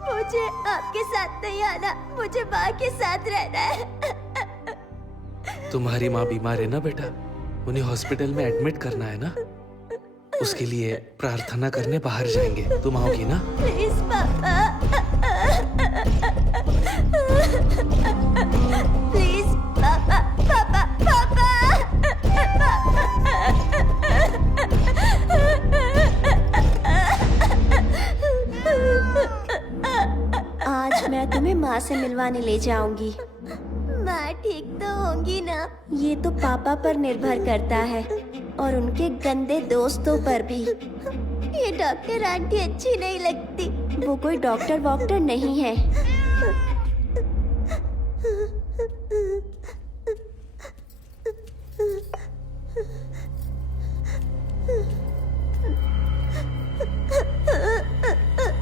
मुझे आपके साथ नहीं आना, मुझे माँ के साथ रहना है। तुम्हारी माँ बीमार है ना बेटा, उन्हें हॉस्पिटल में एडमिट करना है ना। उसके लिए प्रार्थना करने बाहर जाएंगे, तुम आओगी ना? प्लीज पापा, प्लीज पापा, पापा, पापा। आज मैं तुम्हें माँ से मिलवाने ले जाऊंगी। माँ ठीक तो होंगी ना? ये तो पापा पर निर्भर करता है और उनके गंदे दोस्तों पर भी। ये डॉक्टर आंटी अच्छी नहीं लगती। वो कोई डॉक्टर वॉक्टर नहीं है।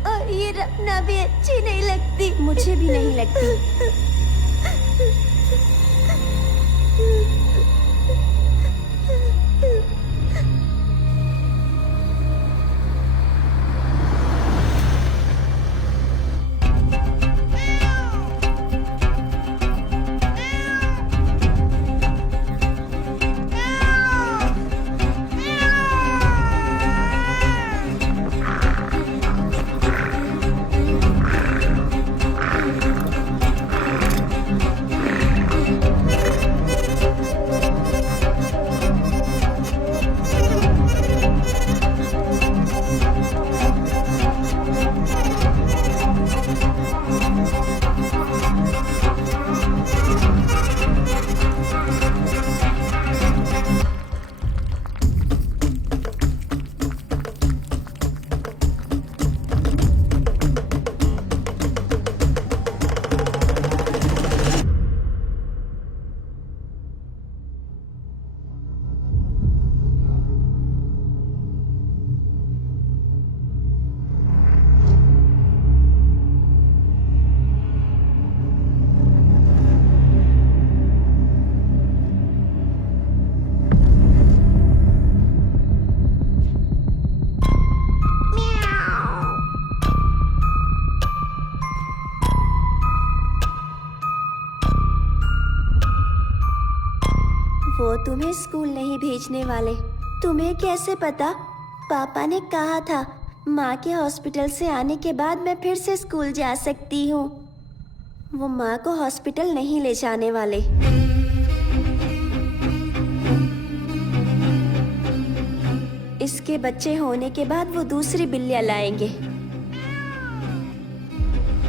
और ये रखना भी अच्छी नहीं लगती। मुझे भी नहीं लगती। वो तुम्हें स्कूल नहीं भेजने वाले। तुम्हें कैसे पता? पापा ने कहा था माँ के हॉस्पिटल से आने के बाद मैं फिर से स्कूल जा सकती हूँ। वो माँ को हॉस्पिटल नहीं ले जाने वाले। इसके बच्चे होने के बाद वो दूसरी बिल्लियाँ लाएंगे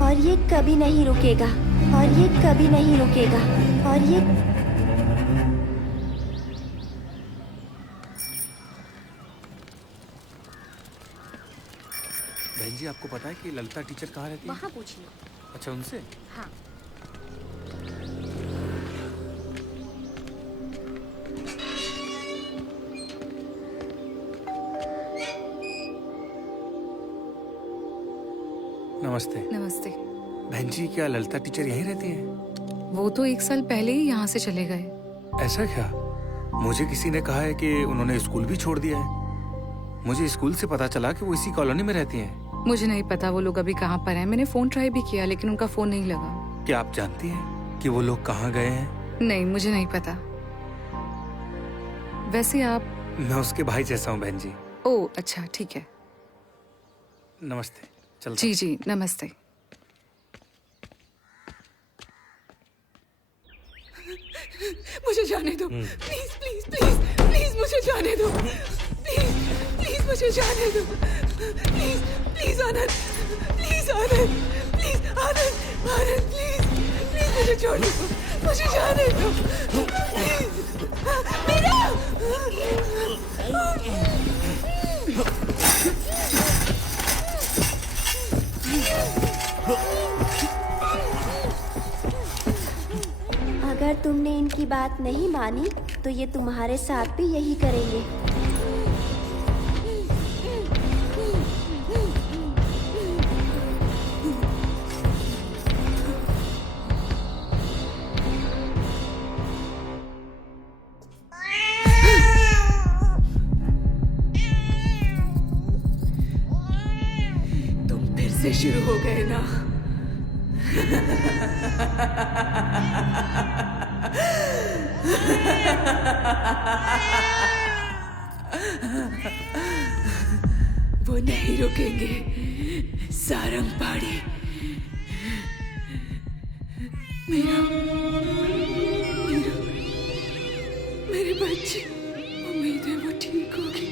और ये कभी नहीं रुकेगा, और ये कभी नहीं रुकेगा, और ये बहन जी, आपको पता है कि ललिता टीचर कहाँ रहती है? वहाँ पूछिए। अच्छा, उनसे? हाँ। नमस्ते। नमस्ते। बहन जी, क्या ललिता टीचर यहीं रहती हैं? वो तो 1 साल पहले ही यहाँ से चले गए। ऐसा क्या? मुझे किसी ने कहा है कि उन्होंने स्कूल भी छोड़ दिया है। मुझे स्कूल से पता चला कि वो इसी कॉलोनी में रहती हैं। मुझे नहीं पता वो लोग अभी कहाँ पर हैं। मैंने फोन ट्राई भी किया लेकिन उनका फोन नहीं लगा। क्या आप जानती हैं कि वो लोग कहाँ गए हैं? नहीं, मुझे नहीं पता। वैसे आप? मैं उसके भाई जैसा हूँ बहन जी। ओह अच्छा, ठीक है। नमस्ते। चलता जी जी, नमस्ते। मुझे जाने दो, प्लीज प्लीज प्लीज प्लीज मुझे जाने दो, प्लीज प्लीज मुझे जाने दो, please please Anand, please Anand, please Anand, Anand please please मुझे छोड़ दो, मुझे जाने दो, प्लीज मीरा। अगर तुमने इनकी बात नहीं मानी तो ये तुम्हारे साथ भी यही करेंगे। तुम फिर से शुरू हो गए ना? वो नहीं रुकेंगे, सारंग पाड़ी। मेरा मेरे बच्चे, उम्मीद है वो ठीक होगी।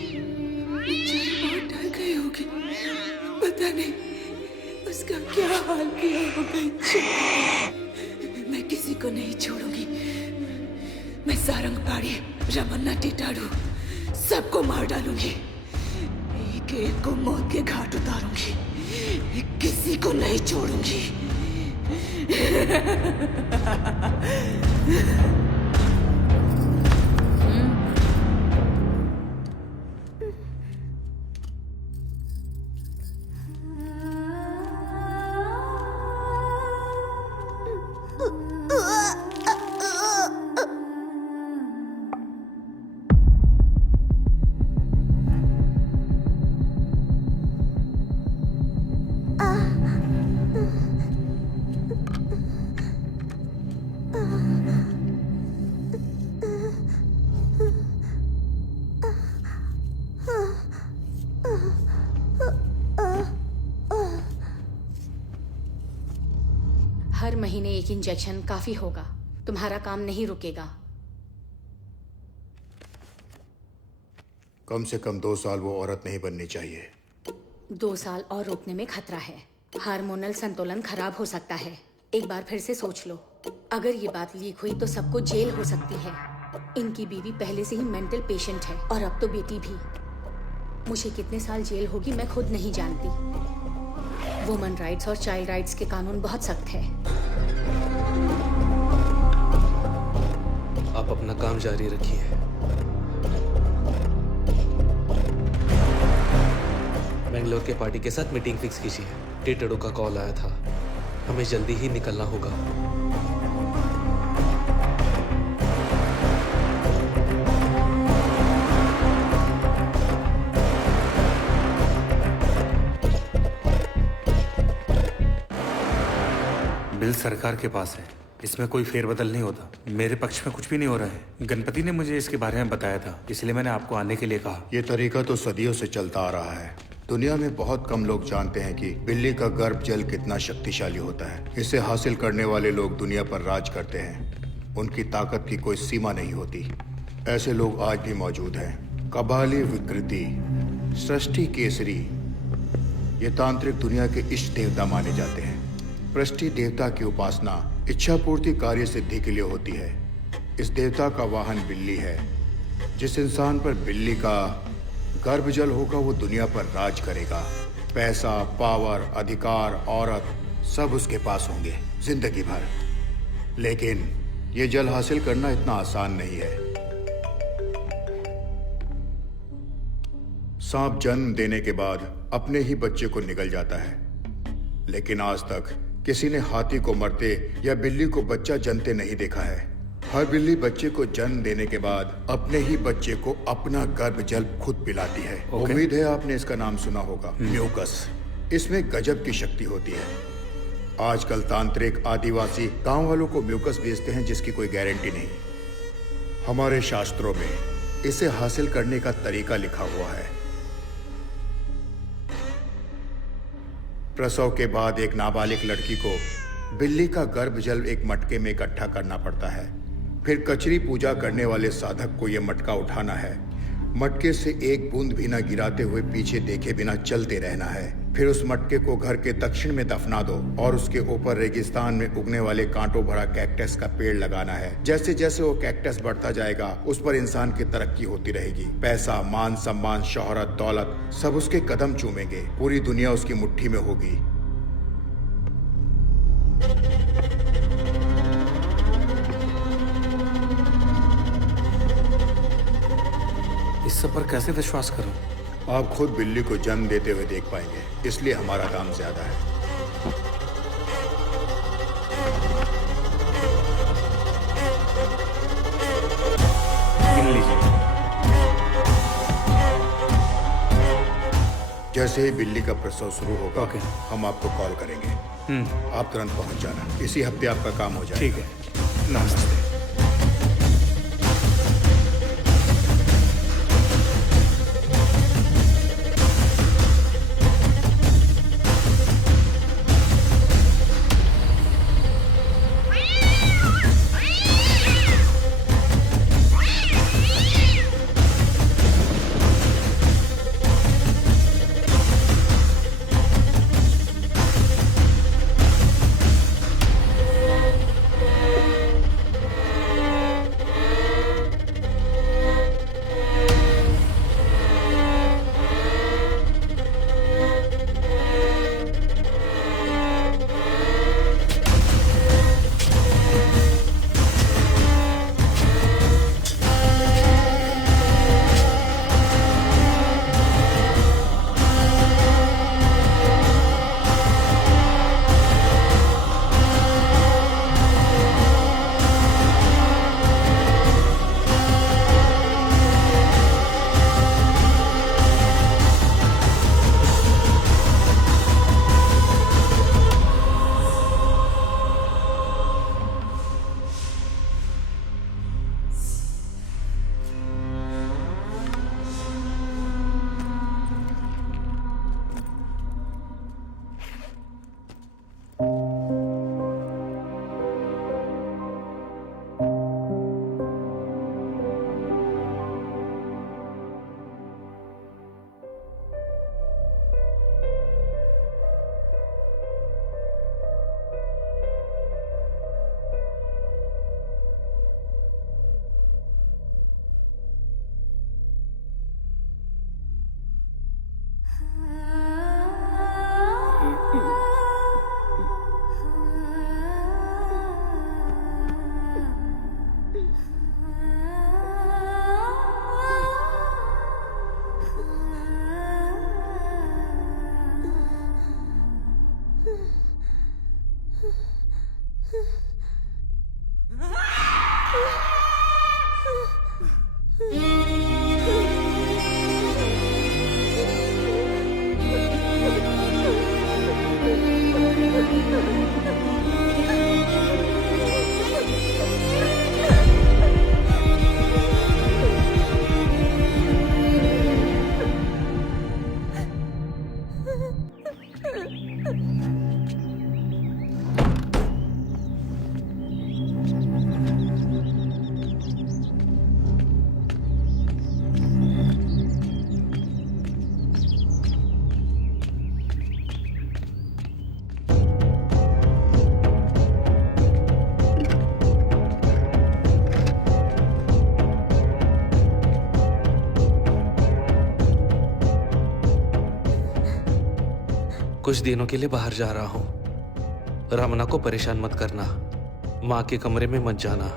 बेचारी बहुत डर गई होगी, पता नहीं उसका क्या हाल किया होगा। मैं किसी को नहीं छोड़ूंगी। मैं सारंग पाड़ी, रमन्ना टिटाड़ू सबको मार डालूंगी। एक एक को मौत के घाट उतारूंगी। किसी को नहीं छोड़ूंगी। हर महीने एक इंजेक्शन काफी होगा। तुम्हारा काम नहीं रुकेगा। कम से कम 2 साल वो औरत नहीं बननी चाहिए। 2 साल और रोकने में खतरा है। हार्मोनल संतुलन खराब हो सकता है। एक बार फिर से सोच लो। अगर ये बात लीक हुई तो सबको जेल हो सकती है। इनकी बीवी पहले से ही मेंटल पेशेंट है और अब तो बेटी भी। मुझे कितने साल जेल होगी मैं खुद नहीं जानती। वुमन राइट्स और चाइल्ड राइट्स के कानून बहुत सख्त है। आप अपना काम जारी रखिए। बेंगलोर के पार्टी के साथ मीटिंग फिक्स कीजिए। टिटड़ू का कॉल आया था, हमें जल्दी ही निकलना होगा। बिल सरकार के पास है, इसमें कोई फेरबदल नहीं होता। मेरे पक्ष में कुछ भी नहीं हो रहा है। गणपति ने मुझे इसके बारे में बताया था, इसलिए मैंने आपको आने के लिए कहा। ये तरीका तो सदियों से चलता आ रहा है। दुनिया में बहुत कम लोग जानते हैं कि बिल्ली का गर्भ जल कितना शक्तिशाली होता है। इसे हासिल करने वाले लोग दुनिया पर राज करते हैं। उनकी ताकत की कोई सीमा नहीं होती। ऐसे लोग आज भी मौजूद हैं। कबाली विकृति, सृष्टि केसरी, ये तांत्रिक दुनिया के इष्ट देवता माने जाते हैं। पृष्टि देवता की उपासना इच्छा पूर्ति कार्य सिद्धि के लिए होती है। इस देवता का वाहन बिल्ली है। जिस इंसान पर बिल्ली का गर्भ जल होगा वो दुनिया पर राज करेगा। पैसा, पावर, अधिकार, औरत सब उसके पास होंगे जिंदगी भर। लेकिन ये जल हासिल करना इतना आसान नहीं है। सांप जन्म देने के बाद अपने ही बच्चे को निगल जाता है, लेकिन आज तक किसी ने हाथी को मरते या बिल्ली को बच्चा जनते नहीं देखा है। हर बिल्ली बच्चे को जन्म देने के बाद अपने ही बच्चे को अपना गर्भ जल खुद पिलाती है। उम्मीद है आपने इसका नाम सुना होगा, म्यूकस। इसमें गजब की शक्ति होती है। आजकल तांत्रिक, आदिवासी गांव वालों को म्यूकस बेचते हैं जिसकी कोई गारंटी नहीं। हमारे शास्त्रों में इसे हासिल करने का तरीका लिखा हुआ है। प्रसव के बाद एक नाबालिग लड़की को बिल्ली का गर्भ जल एक मटके में इकट्ठा करना पड़ता है। फिर कचरी पूजा करने वाले साधक को यह मटका उठाना है। मटके से एक बूंद भी ना गिराते हुए पीछे देखे बिना चलते रहना है। फिर उस मटके को घर के दक्षिण में दफना दो और उसके ऊपर रेगिस्तान में उगने वाले कांटों भरा कैक्टस का पेड़ लगाना है। जैसे जैसे वो कैक्टस बढ़ता जाएगा उस पर इंसान की तरक्की होती रहेगी। पैसा, मान सम्मान, शोहरत, दौलत सब उसके कदम चूमेंगे। पूरी दुनिया उसकी मुट्ठी में होगी। इस सब पर कैसे विश्वास करूं? आप खुद बिल्ली को जन्म देते हुए देख पाएंगे, इसलिए हमारा दाम ज्यादा है। गिन लीजिए। जैसे ही बिल्ली का प्रसव शुरू होगा ओके। हम आपको कॉल करेंगे। आप तुरंत पहुंच जाना। इसी हफ्ते आपका काम हो जाएगा। ठीक है। नमस्ते। कुछ दिनों के लिए बाहर जा रहा हूँ। रमना को परेशान मत करना, माँ के कमरे में मत जाना।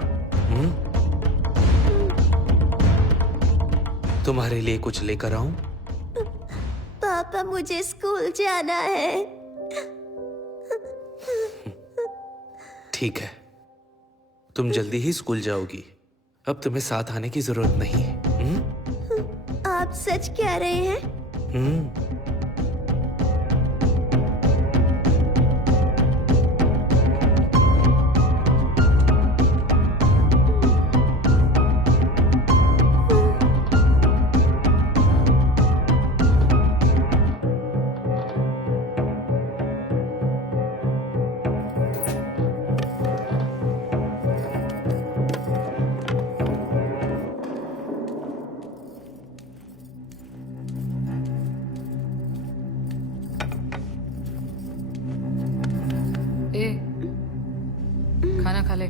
तुम्हारे लिए कुछ लेकर आऊं? पापा मुझे स्कूल जाना है। ठीक है, तुम जल्दी ही स्कूल जाओगी। अब तुम्हें साथ आने की जरूरत नहीं है। आप सच कह रहे हैं? ए, खाना खा ले।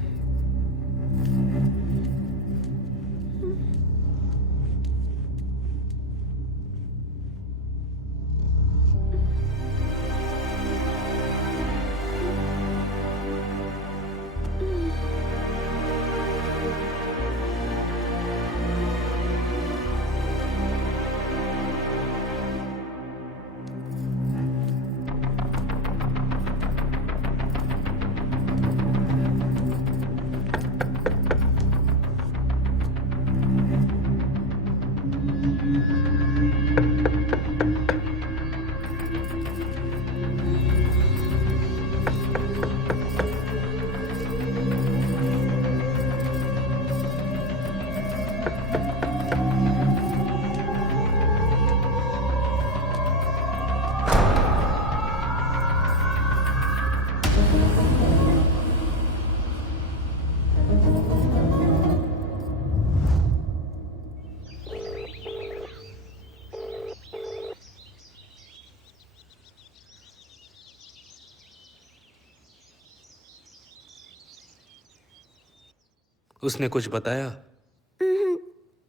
उसने कुछ बताया?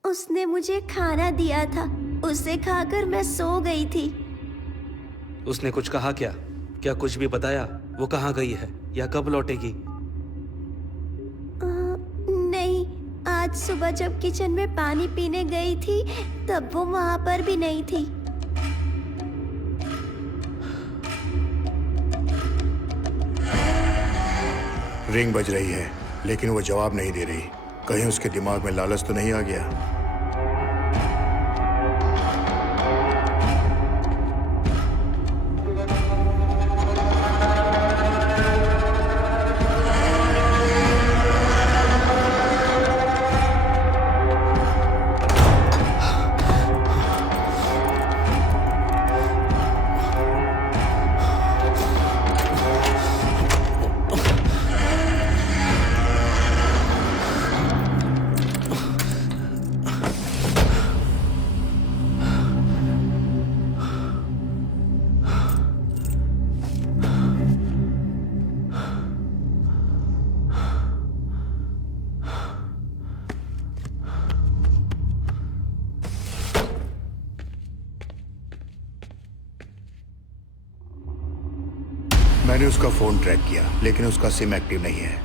उसने मुझे खाना दिया था, उसे खाकर मैं सो गई थी। उसने कुछ कहा क्या? क्या कुछ भी बताया? वो कहाँ गई है या कब लौटेगी? नहीं, आज सुबह जब किचन में पानी पीने गई थी तब वो वहाँ पर भी नहीं थी। रिंग बज रही है लेकिन वो जवाब नहीं दे रही। कहीं उसके दिमाग में लालच तो नहीं आ गया? मैंने उसका फोन ट्रैक किया लेकिन उसका सिम एक्टिव नहीं है।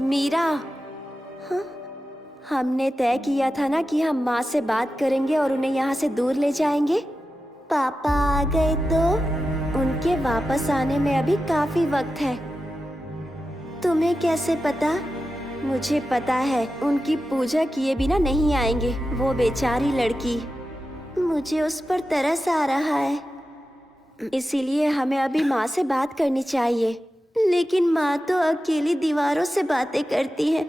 मीरा, हाँ? हमने तय किया था ना कि हम माँ से बात करेंगे और उन्हें यहाँ से दूर ले जाएंगे। पापा आ गए तो उनके वापस आने में अभी काफी वक्त है। तुम्हें कैसे पता? मुझे पता है उनकी पूजा किए बिना नहीं आएंगे। वो बेचारी लड़की, मुझे उस पर तरस आ रहा है। इसीलिए हमें अभी माँ से बात करनी चाहिए। लेकिन माँ तो अकेली दीवारों से बातें करती है।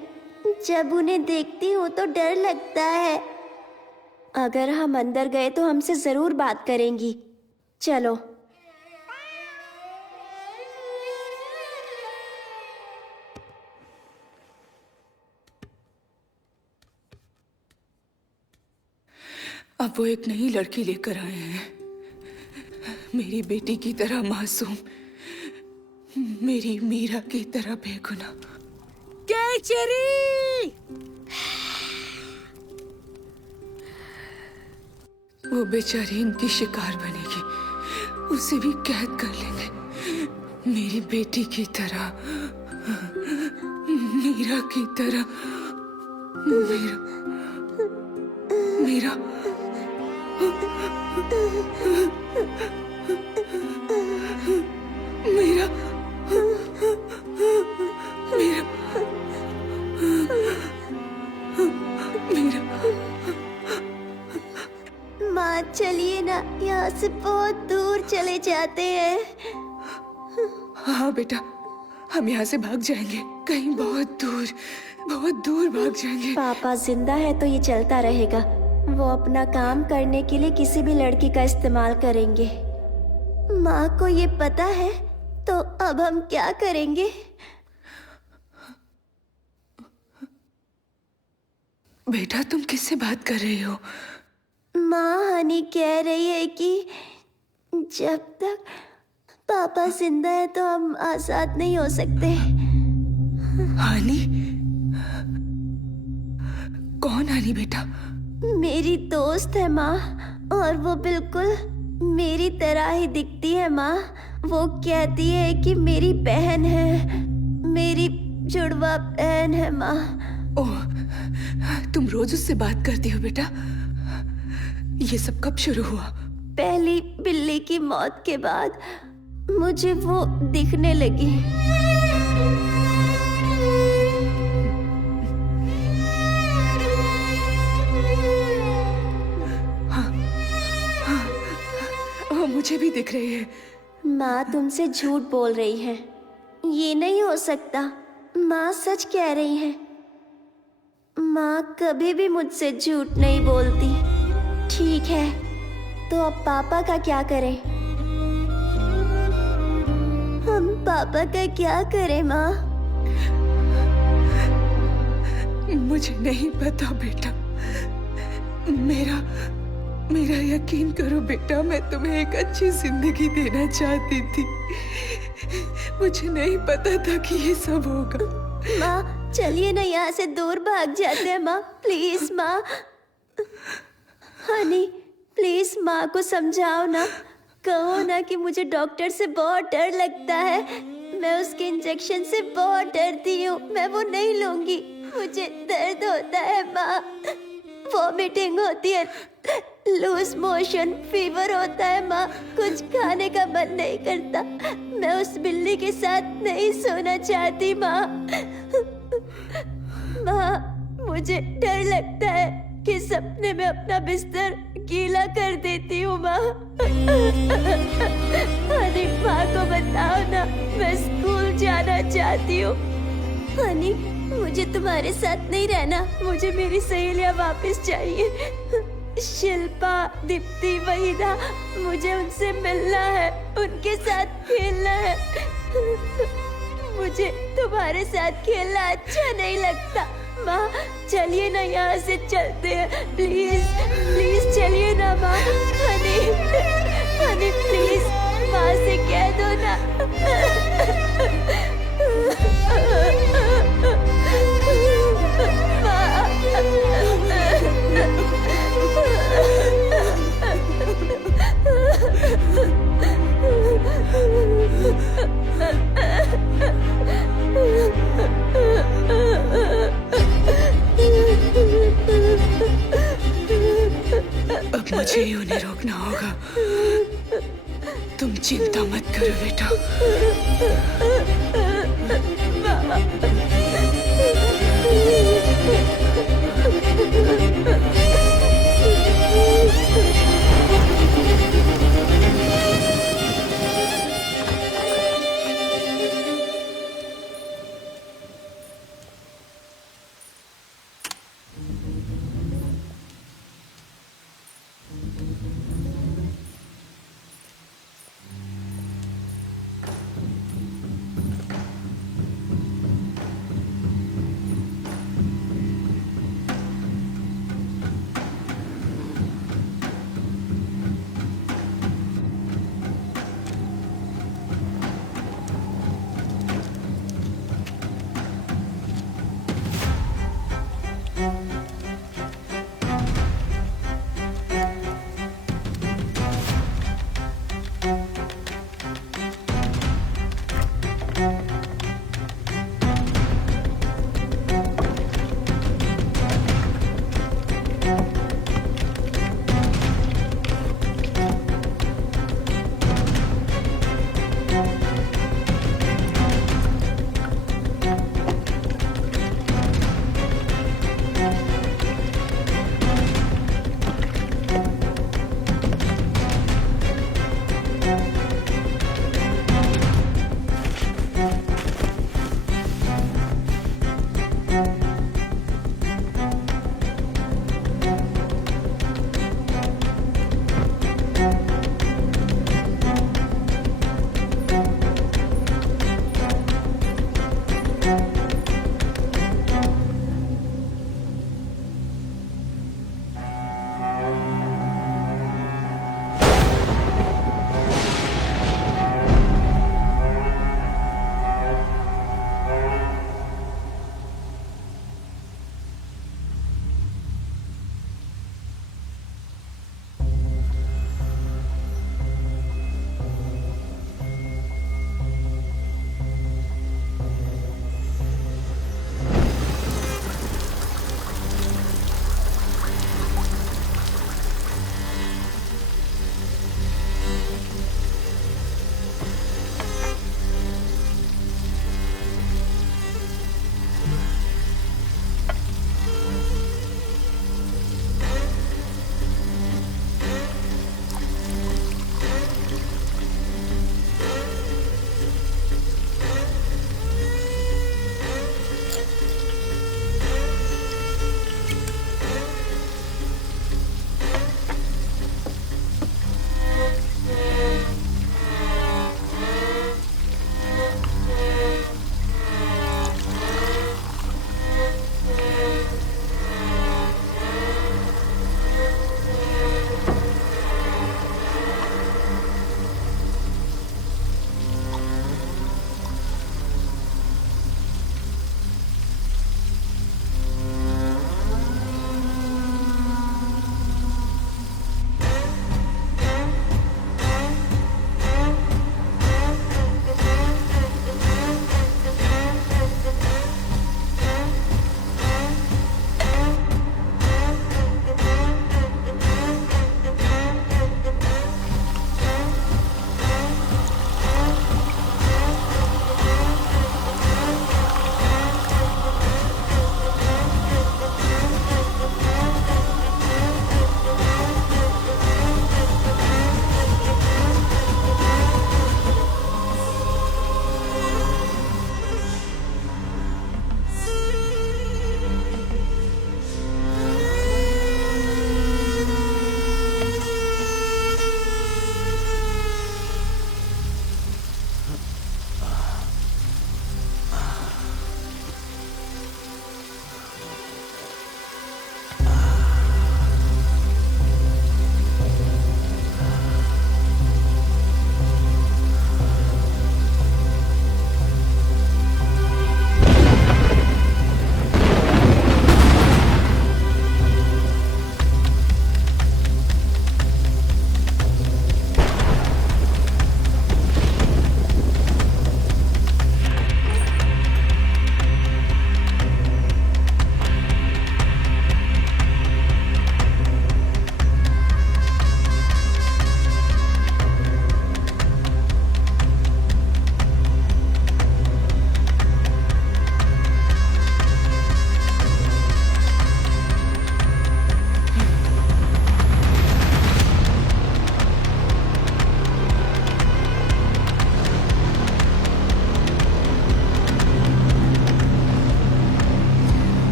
जब उन्हें देखती हूँ तो डर लगता है। अगर हम अंदर गए तो हमसे जरूर बात करेंगी। चलो। अब वो एक नई लड़की लेकर आए हैं, मेरी बेटी की तरह मासूम, मेरी मीरा की तरह बेगुनाह। केचरी! वो बेचारी इनकी शिकार बनेगी, उसे भी कैद कर लेंगे, मेरी बेटी की तरह, मीरा की तरह। मीरा, मीरा, मीरा, मीरा, मीरा। माँ चलिए ना, यहाँ से बहुत दूर चले जाते हैं। हाँ बेटा, हम यहाँ से भाग जाएंगे, कहीं बहुत दूर भाग जाएंगे। पापा जिंदा है तो ये चलता रहेगा। वो अपना काम करने के लिए किसी भी लड़की का इस्तेमाल करेंगे। माँ को ये पता है तो अब हम क्या करेंगे? बेटा तुम किससे बात कर रही हो? माँ हनी कह रही है कि जब तक पापा जिंदा है तो हम आजाद नहीं हो सकते। हानी? कौन हानी बेटा? मेरी दोस्त है माँ, और वो बिल्कुल मेरी तरह ही दिखती है माँ। वो कहती है कि मेरी बहन है, मेरी जुड़वा बहन है माँ। ओह, तुम रोज उससे बात करती हो बेटा? ये सब कब शुरू हुआ? पहली बिल्ली की मौत के बाद मुझे वो दिखने लगी। मुझे भी दिख रही है। माँ तुमसे झूठ बोल रही है, ये नहीं हो सकता। माँ सच कह रही है। माँ कभी भी मुझसे झूठ नहीं बोलती। ठीक है, तो अब पापा का क्या करें? हम पापा का क्या करें माँ? मुझे नहीं पता बेटा। मेरा यकीन करो बेटा, मैं तुम्हें एक अच्छी जिंदगी देना चाहती थी। मुझे नहीं पता था कि ये सब होगा। माँ चलिए ना, यहाँ से दूर भाग जाते हैं माँ। प्लीज माँ। हनी प्लीज माँ को समझाओ ना। कहो ना कि मुझे डॉक्टर से बहुत डर लगता है। मैं उसके इंजेक्शन से बहुत डरती हूँ, मैं वो नहीं लूंगी। मुझे दर्द होता है माँ, वॉमिटिंग होती है, लूज मोशन, फीवर होता है माँ। कुछ खाने का मन नहीं करता। मैं उस बिल्ली के साथ नहीं सोना चाहती माँ। माँ मुझे डर लगता है कि सपने में अपना बिस्तर गीला कर देती हूँ माँ। हनी माँ को बताओ ना, मैं स्कूल जाना चाहती हूँ। हनी मुझे तुम्हारे साथ नहीं रहना, मुझे मेरी सहेलियाँ वापस चाहिए। शिल्पा, दीप्ति, वहीदा, मुझे उनसे मिलना है, उनके साथ खेलना है। मुझे तुम्हारे साथ खेलना अच्छा नहीं लगता। माँ चलिए ना, यहाँ से चलते हैं। प्लीज प्लीज चलिए ना माँ। हनी हनी प्लीज माँ से कह दो ना। अब मुझे ही उन्हें रोकना होगा। तुम चिंता मत करो बेटा।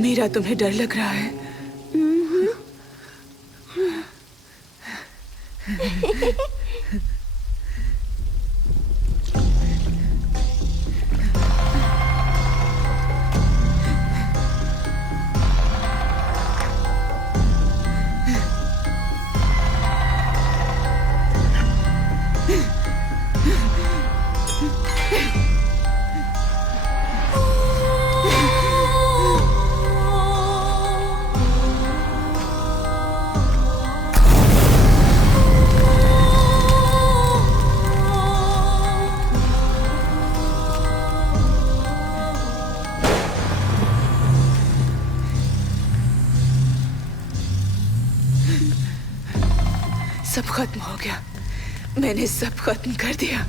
मीरा, तुम्हें डर लग रहा है? सब खत्म हो गया। मैंने सब खत्म कर दिया।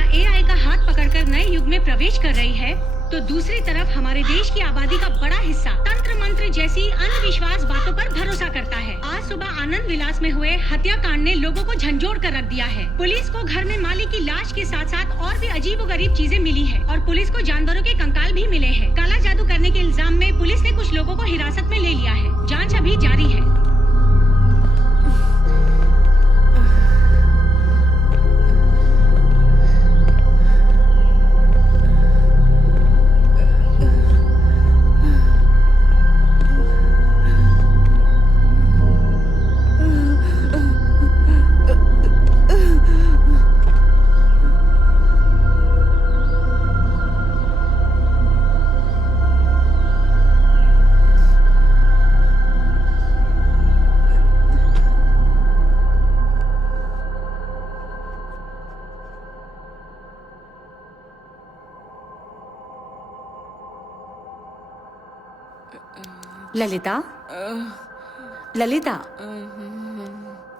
दुनिया एआई का हाथ पकड़कर नए युग में प्रवेश कर रही है, तो दूसरी तरफ हमारे देश की आबादी का बड़ा हिस्सा तंत्र मंत्र जैसी अंधविश्वास बातों पर भरोसा करता है। आज सुबह आनंद विलास में हुए हत्याकांड ने लोगों को झंझोड़ कर रख दिया है। पुलिस को घर में माली की लाश के साथ साथ और भी अजीबोगरीब चीजें मिली है और पुलिस को जानवरों के कंकाल भी मिले हैं। काला जादू करने के इल्जाम में पुलिस ने कुछ लोगों को हिरासत में ले लिया है। जाँच अभी जारी है। ललिता, ललिता,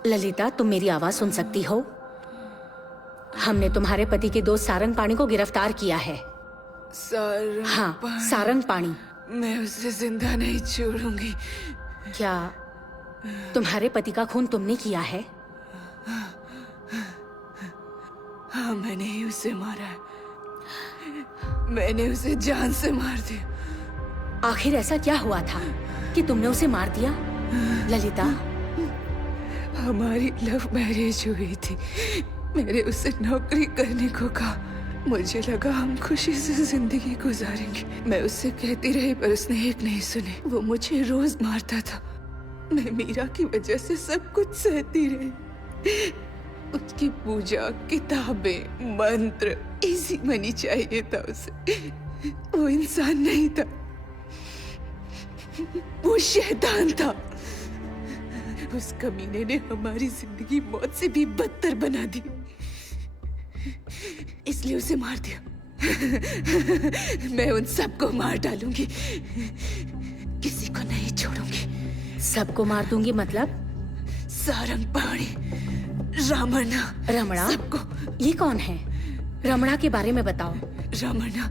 ललिता, तुम मेरी आवाज सुन सकती हो? हमने तुम्हारे पति के दोस्त सारंग पाणी को गिरफ्तार किया है। सारंग पाणी। मैं उसे जिंदा नहीं छोड़ूंगी। क्या तुम्हारे पति का खून तुमने किया है? हाँ, मैंने ही उसे मारा है। मैंने उसे जान से मार दिया। आखिर ऐसा क्या हुआ था कि तुमने उसे मार दिया? ललिता, हमारी लव मैरिज हुई थी। मैंने उसे नौकरी करने को कहा। मुझे लगा हम खुशी से जिंदगी गुजारेंगे। मैं उससे कहती रही पर उसने एक नहीं सुनी। वो मुझे रोज मारता था। मैं मीरा की वजह से सब कुछ सहती रही। उसकी पूजा, किताबें, मंत्र, इजी मनी चाहिए था उसे। वो इंसान नहीं था, वो शैतान था। उस कमीने ने हमारी जिंदगी मौत से भी बदतर बना दी, इसलिए उसे मार दिया। मैं उन सबको मार डालूंगी, किसी को नहीं छोड़ूंगी। सबको मार दूंगी मतलब? सारंग पाणी, रमणा। रमणा? सबको। ये कौन है? रमणा के बारे में बताओ। रमणा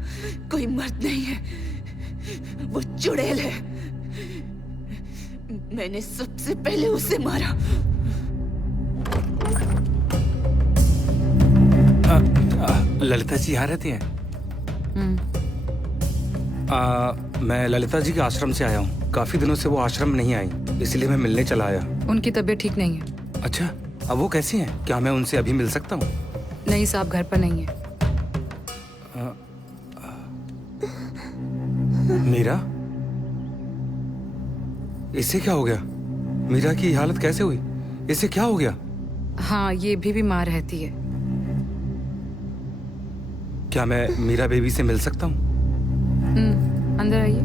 कोई मर्द नहीं है, वो चुड़ैल है। मैंने सबसे पहले उसे मारा। ललिता जी यहाँ रहती हैं? मैं ललिता जी के आश्रम से आया हूँ। काफी दिनों से वो आश्रम नहीं आई, इसलिए मैं मिलने चला आया। उनकी तबीयत ठीक नहीं है। अच्छा, अब वो कैसी हैं? क्या मैं उनसे अभी मिल सकता हूँ? नहीं साहब, घर पर नहीं है। मीरा, इसे क्या हो गया? मीरा की हालत कैसे हुई? इसे क्या हो गया? हाँ, ये भी बीमार रहती है। क्या मैं मीरा बेबी से मिल सकता हूँ? अंदर आइए।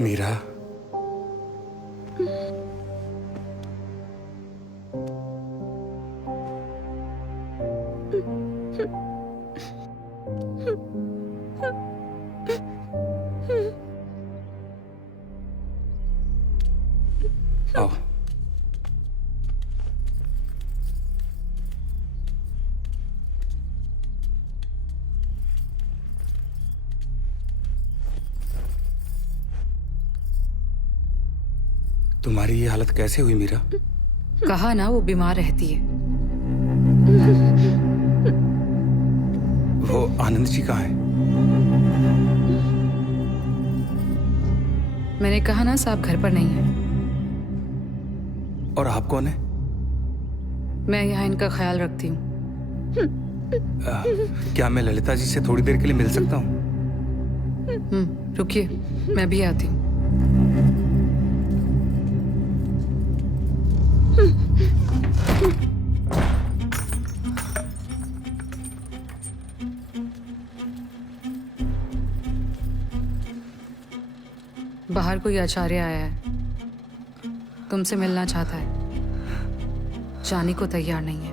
मीरा, आओ। तुम्हारी ये हालत कैसे हुई मीरा? कहा ना, वो बीमार रहती है। वो आनंद जी कहाँ है? मैंने कहा ना, साहब घर पर नहीं है। और आप कौन है? मैं यहाँ इनका ख्याल रखती हूँ। क्या मैं ललिता जी से थोड़ी देर के लिए मिल सकता हूँ? रुकिए, मैं भी आती हूँ। बाहर कोई आचार्य आया है, तुमसे मिलना चाहता है, जाने को तैयार नहीं है।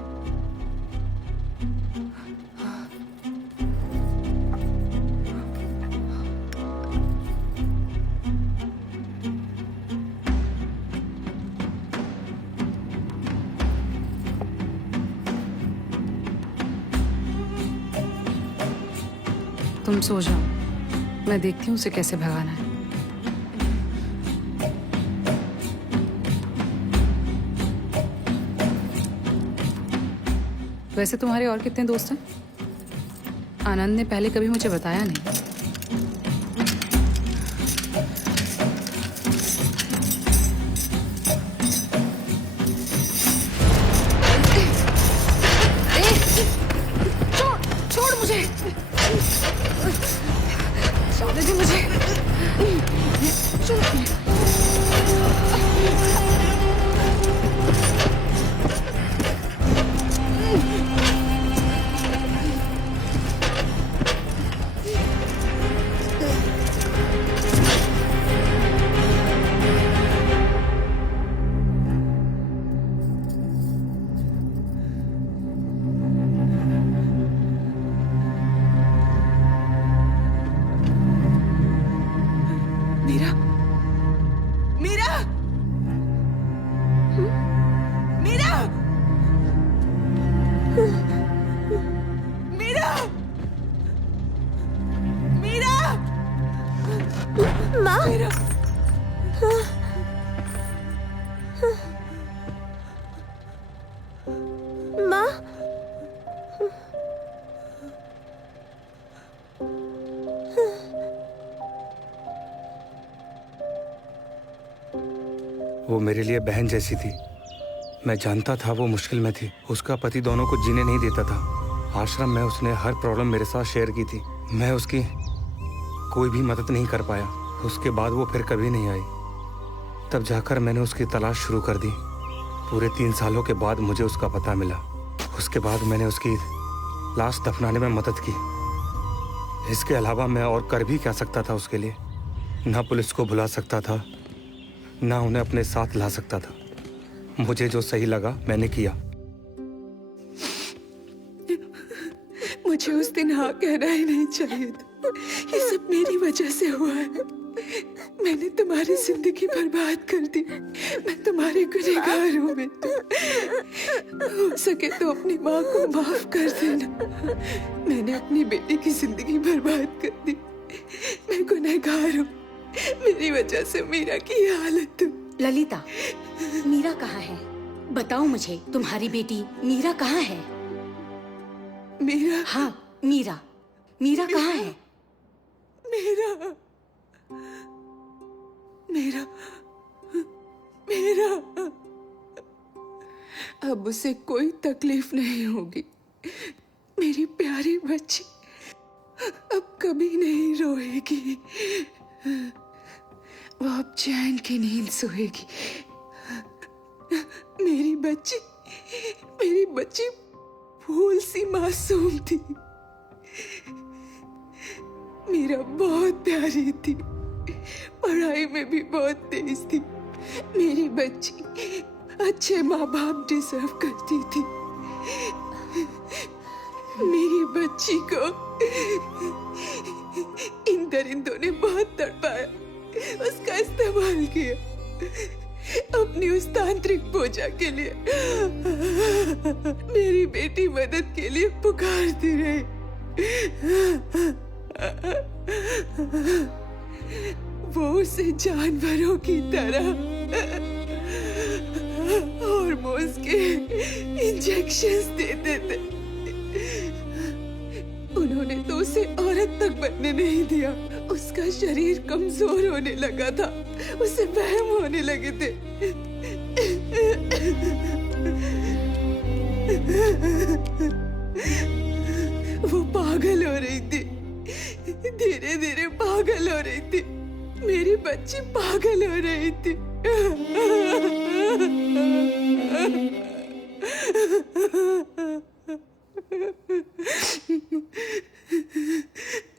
तुम सो जाओ, मैं देखती हूँ उसे कैसे भगाना है। वैसे तुम्हारे और कितने दोस्त हैं? आनंद ने पहले कभी मुझे बताया नहीं। छोड़ मुझे, छोड़ दे मुझे, छोड़। मीरा, मीरा, मीरा, मीरा, मीरा, माँ, मीरा। माँ, वो मेरे लिए बहन जैसी थी। मैं जानता था वो मुश्किल में थी। उसका पति दोनों को जीने नहीं देता था। आश्रम में उसने हर प्रॉब्लम मेरे साथ शेयर की थी। मैं उसकी कोई भी मदद नहीं कर पाया। उसके बाद वो फिर कभी नहीं आई। तब जाकर मैंने उसकी तलाश शुरू कर दी। पूरे 3 सालों के बाद मुझे उसका पता मिला। उसके बाद मैंने उसकी लाश दफनाने में मदद की। इसके अलावा मैं और कर भी क्या सकता था उसके लिए? ना पुलिस को बुला सकता था, ना उन्हें अपने साथ ला सकता था। मुझे जो सही लगा मैंने किया। मुझे उस दिन हाँ कहना ही नहीं चाहिए था। ये सब मेरी वजह से हुआ है। मैंने तुम्हारी जिंदगी बर्बाद कर दी। मैं तुम्हारे गुनहगार हूँ बेटा। हो सके तो अपनी माँ को माफ कर देना। मैंने अपनी बेटी की जिंदगी बर्बाद कर दी। मैं गुनहगार हूँ। मेरी वजह से मीरा की ये हालत। ललिता, मीरा कहाँ है? बताओ मुझे, तुम्हारी बेटी मीरा कहाँ है? मीरा? हाँ, मीरा। मीरा कहाँ है? मीरा, मीरा, मीरा। अब उसे कोई तकलीफ नहीं होगी। मेरी प्यारी बच्ची अब कभी नहीं रोएगी। वो अब चैन की नींद सोएगी। मेरी बच्ची फूल सी मासूम थी। मीरा बहुत प्यारी थी। पढ़ाई में भी बहुत तेज थी। मेरी बच्ची अच्छे माँ बाप डिजर्व करती थी। मेरी बच्ची को इन दरिंदों ने बहुत तड़पाया, उसका इस्तेमाल किया अपनी उस तांत्रिक पूजा के लिए। मेरी बेटी मदद के लिए पुकारती रही। वो उसे जानवरों की तरह हार्मोन्स के इंजेक्शंस देते थे। उन्होंने तो उसे औरत तक बनने नहीं दिया। उसका शरीर कमजोर होने लगा था। उसे वहम होने लगे थे। वो पागल हो रही थी। धीरे धीरे पागल हो रही थी। मेरी बच्ची पागल हो रही थी।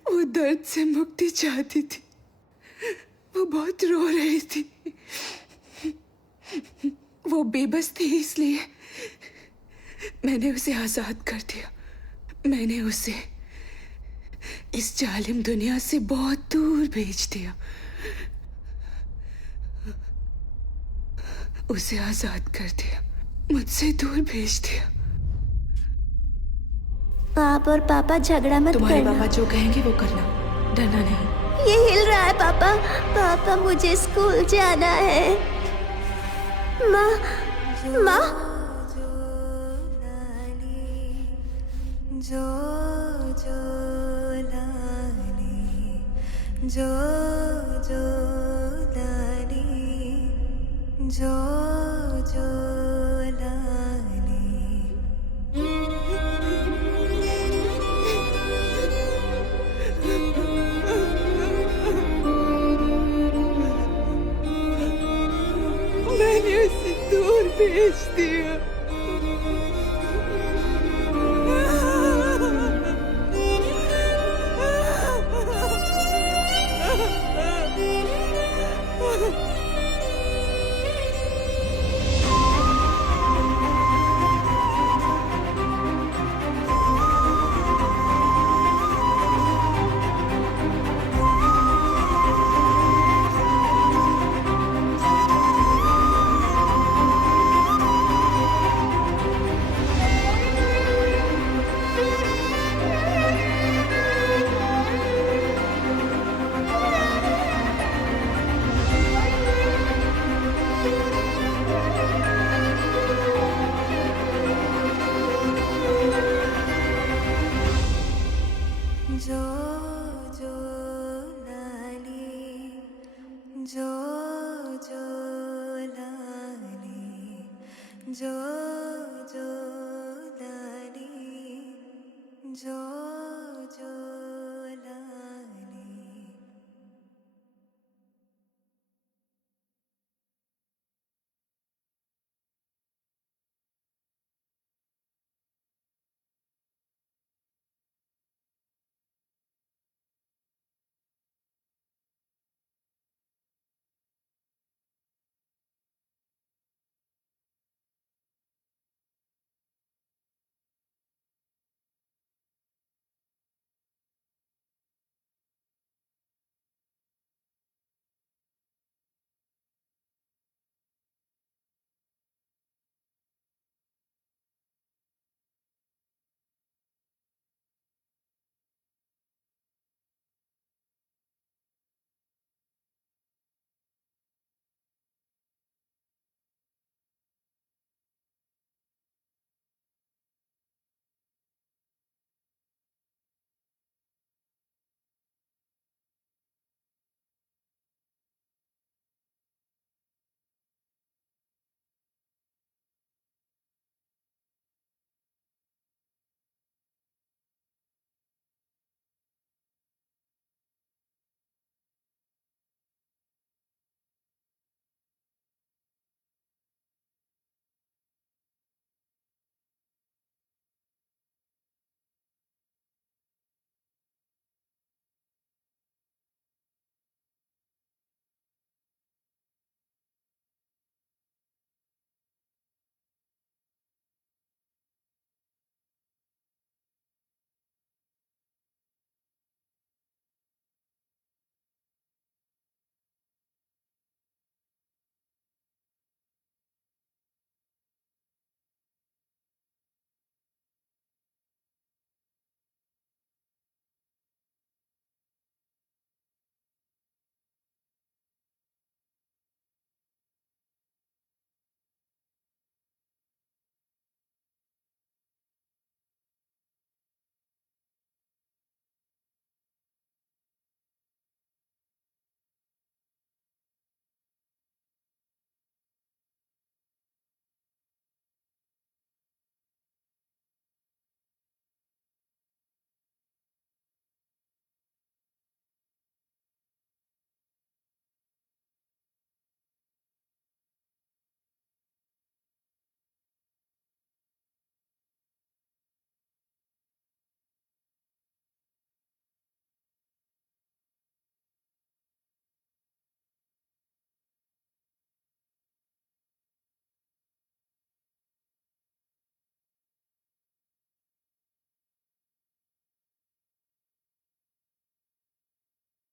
वो दर्द से मुक्ति चाहती थी। वो बहुत रो रही थी। वो बेबस थी, इसलिए मैंने उसे आजाद कर दिया। मैंने उसे इस जालिम दुनिया से बहुत दूर भेज दिया। उसे आजाद कर दिया, मुझसे दूर भेज दिया। आप और पापा झगड़ा मत तुम्हारे करना। पापा जो कहेंगे वो करना, डरना नहीं। ये हिल रहा है पापा। पापा मुझे स्कूल जाना है। माँ माँ जो जो लाली, जो जो लाली, जो जो लाली। मैंने उसे दूर भेज दिया। जो जो लाली, जो जो लाली, जो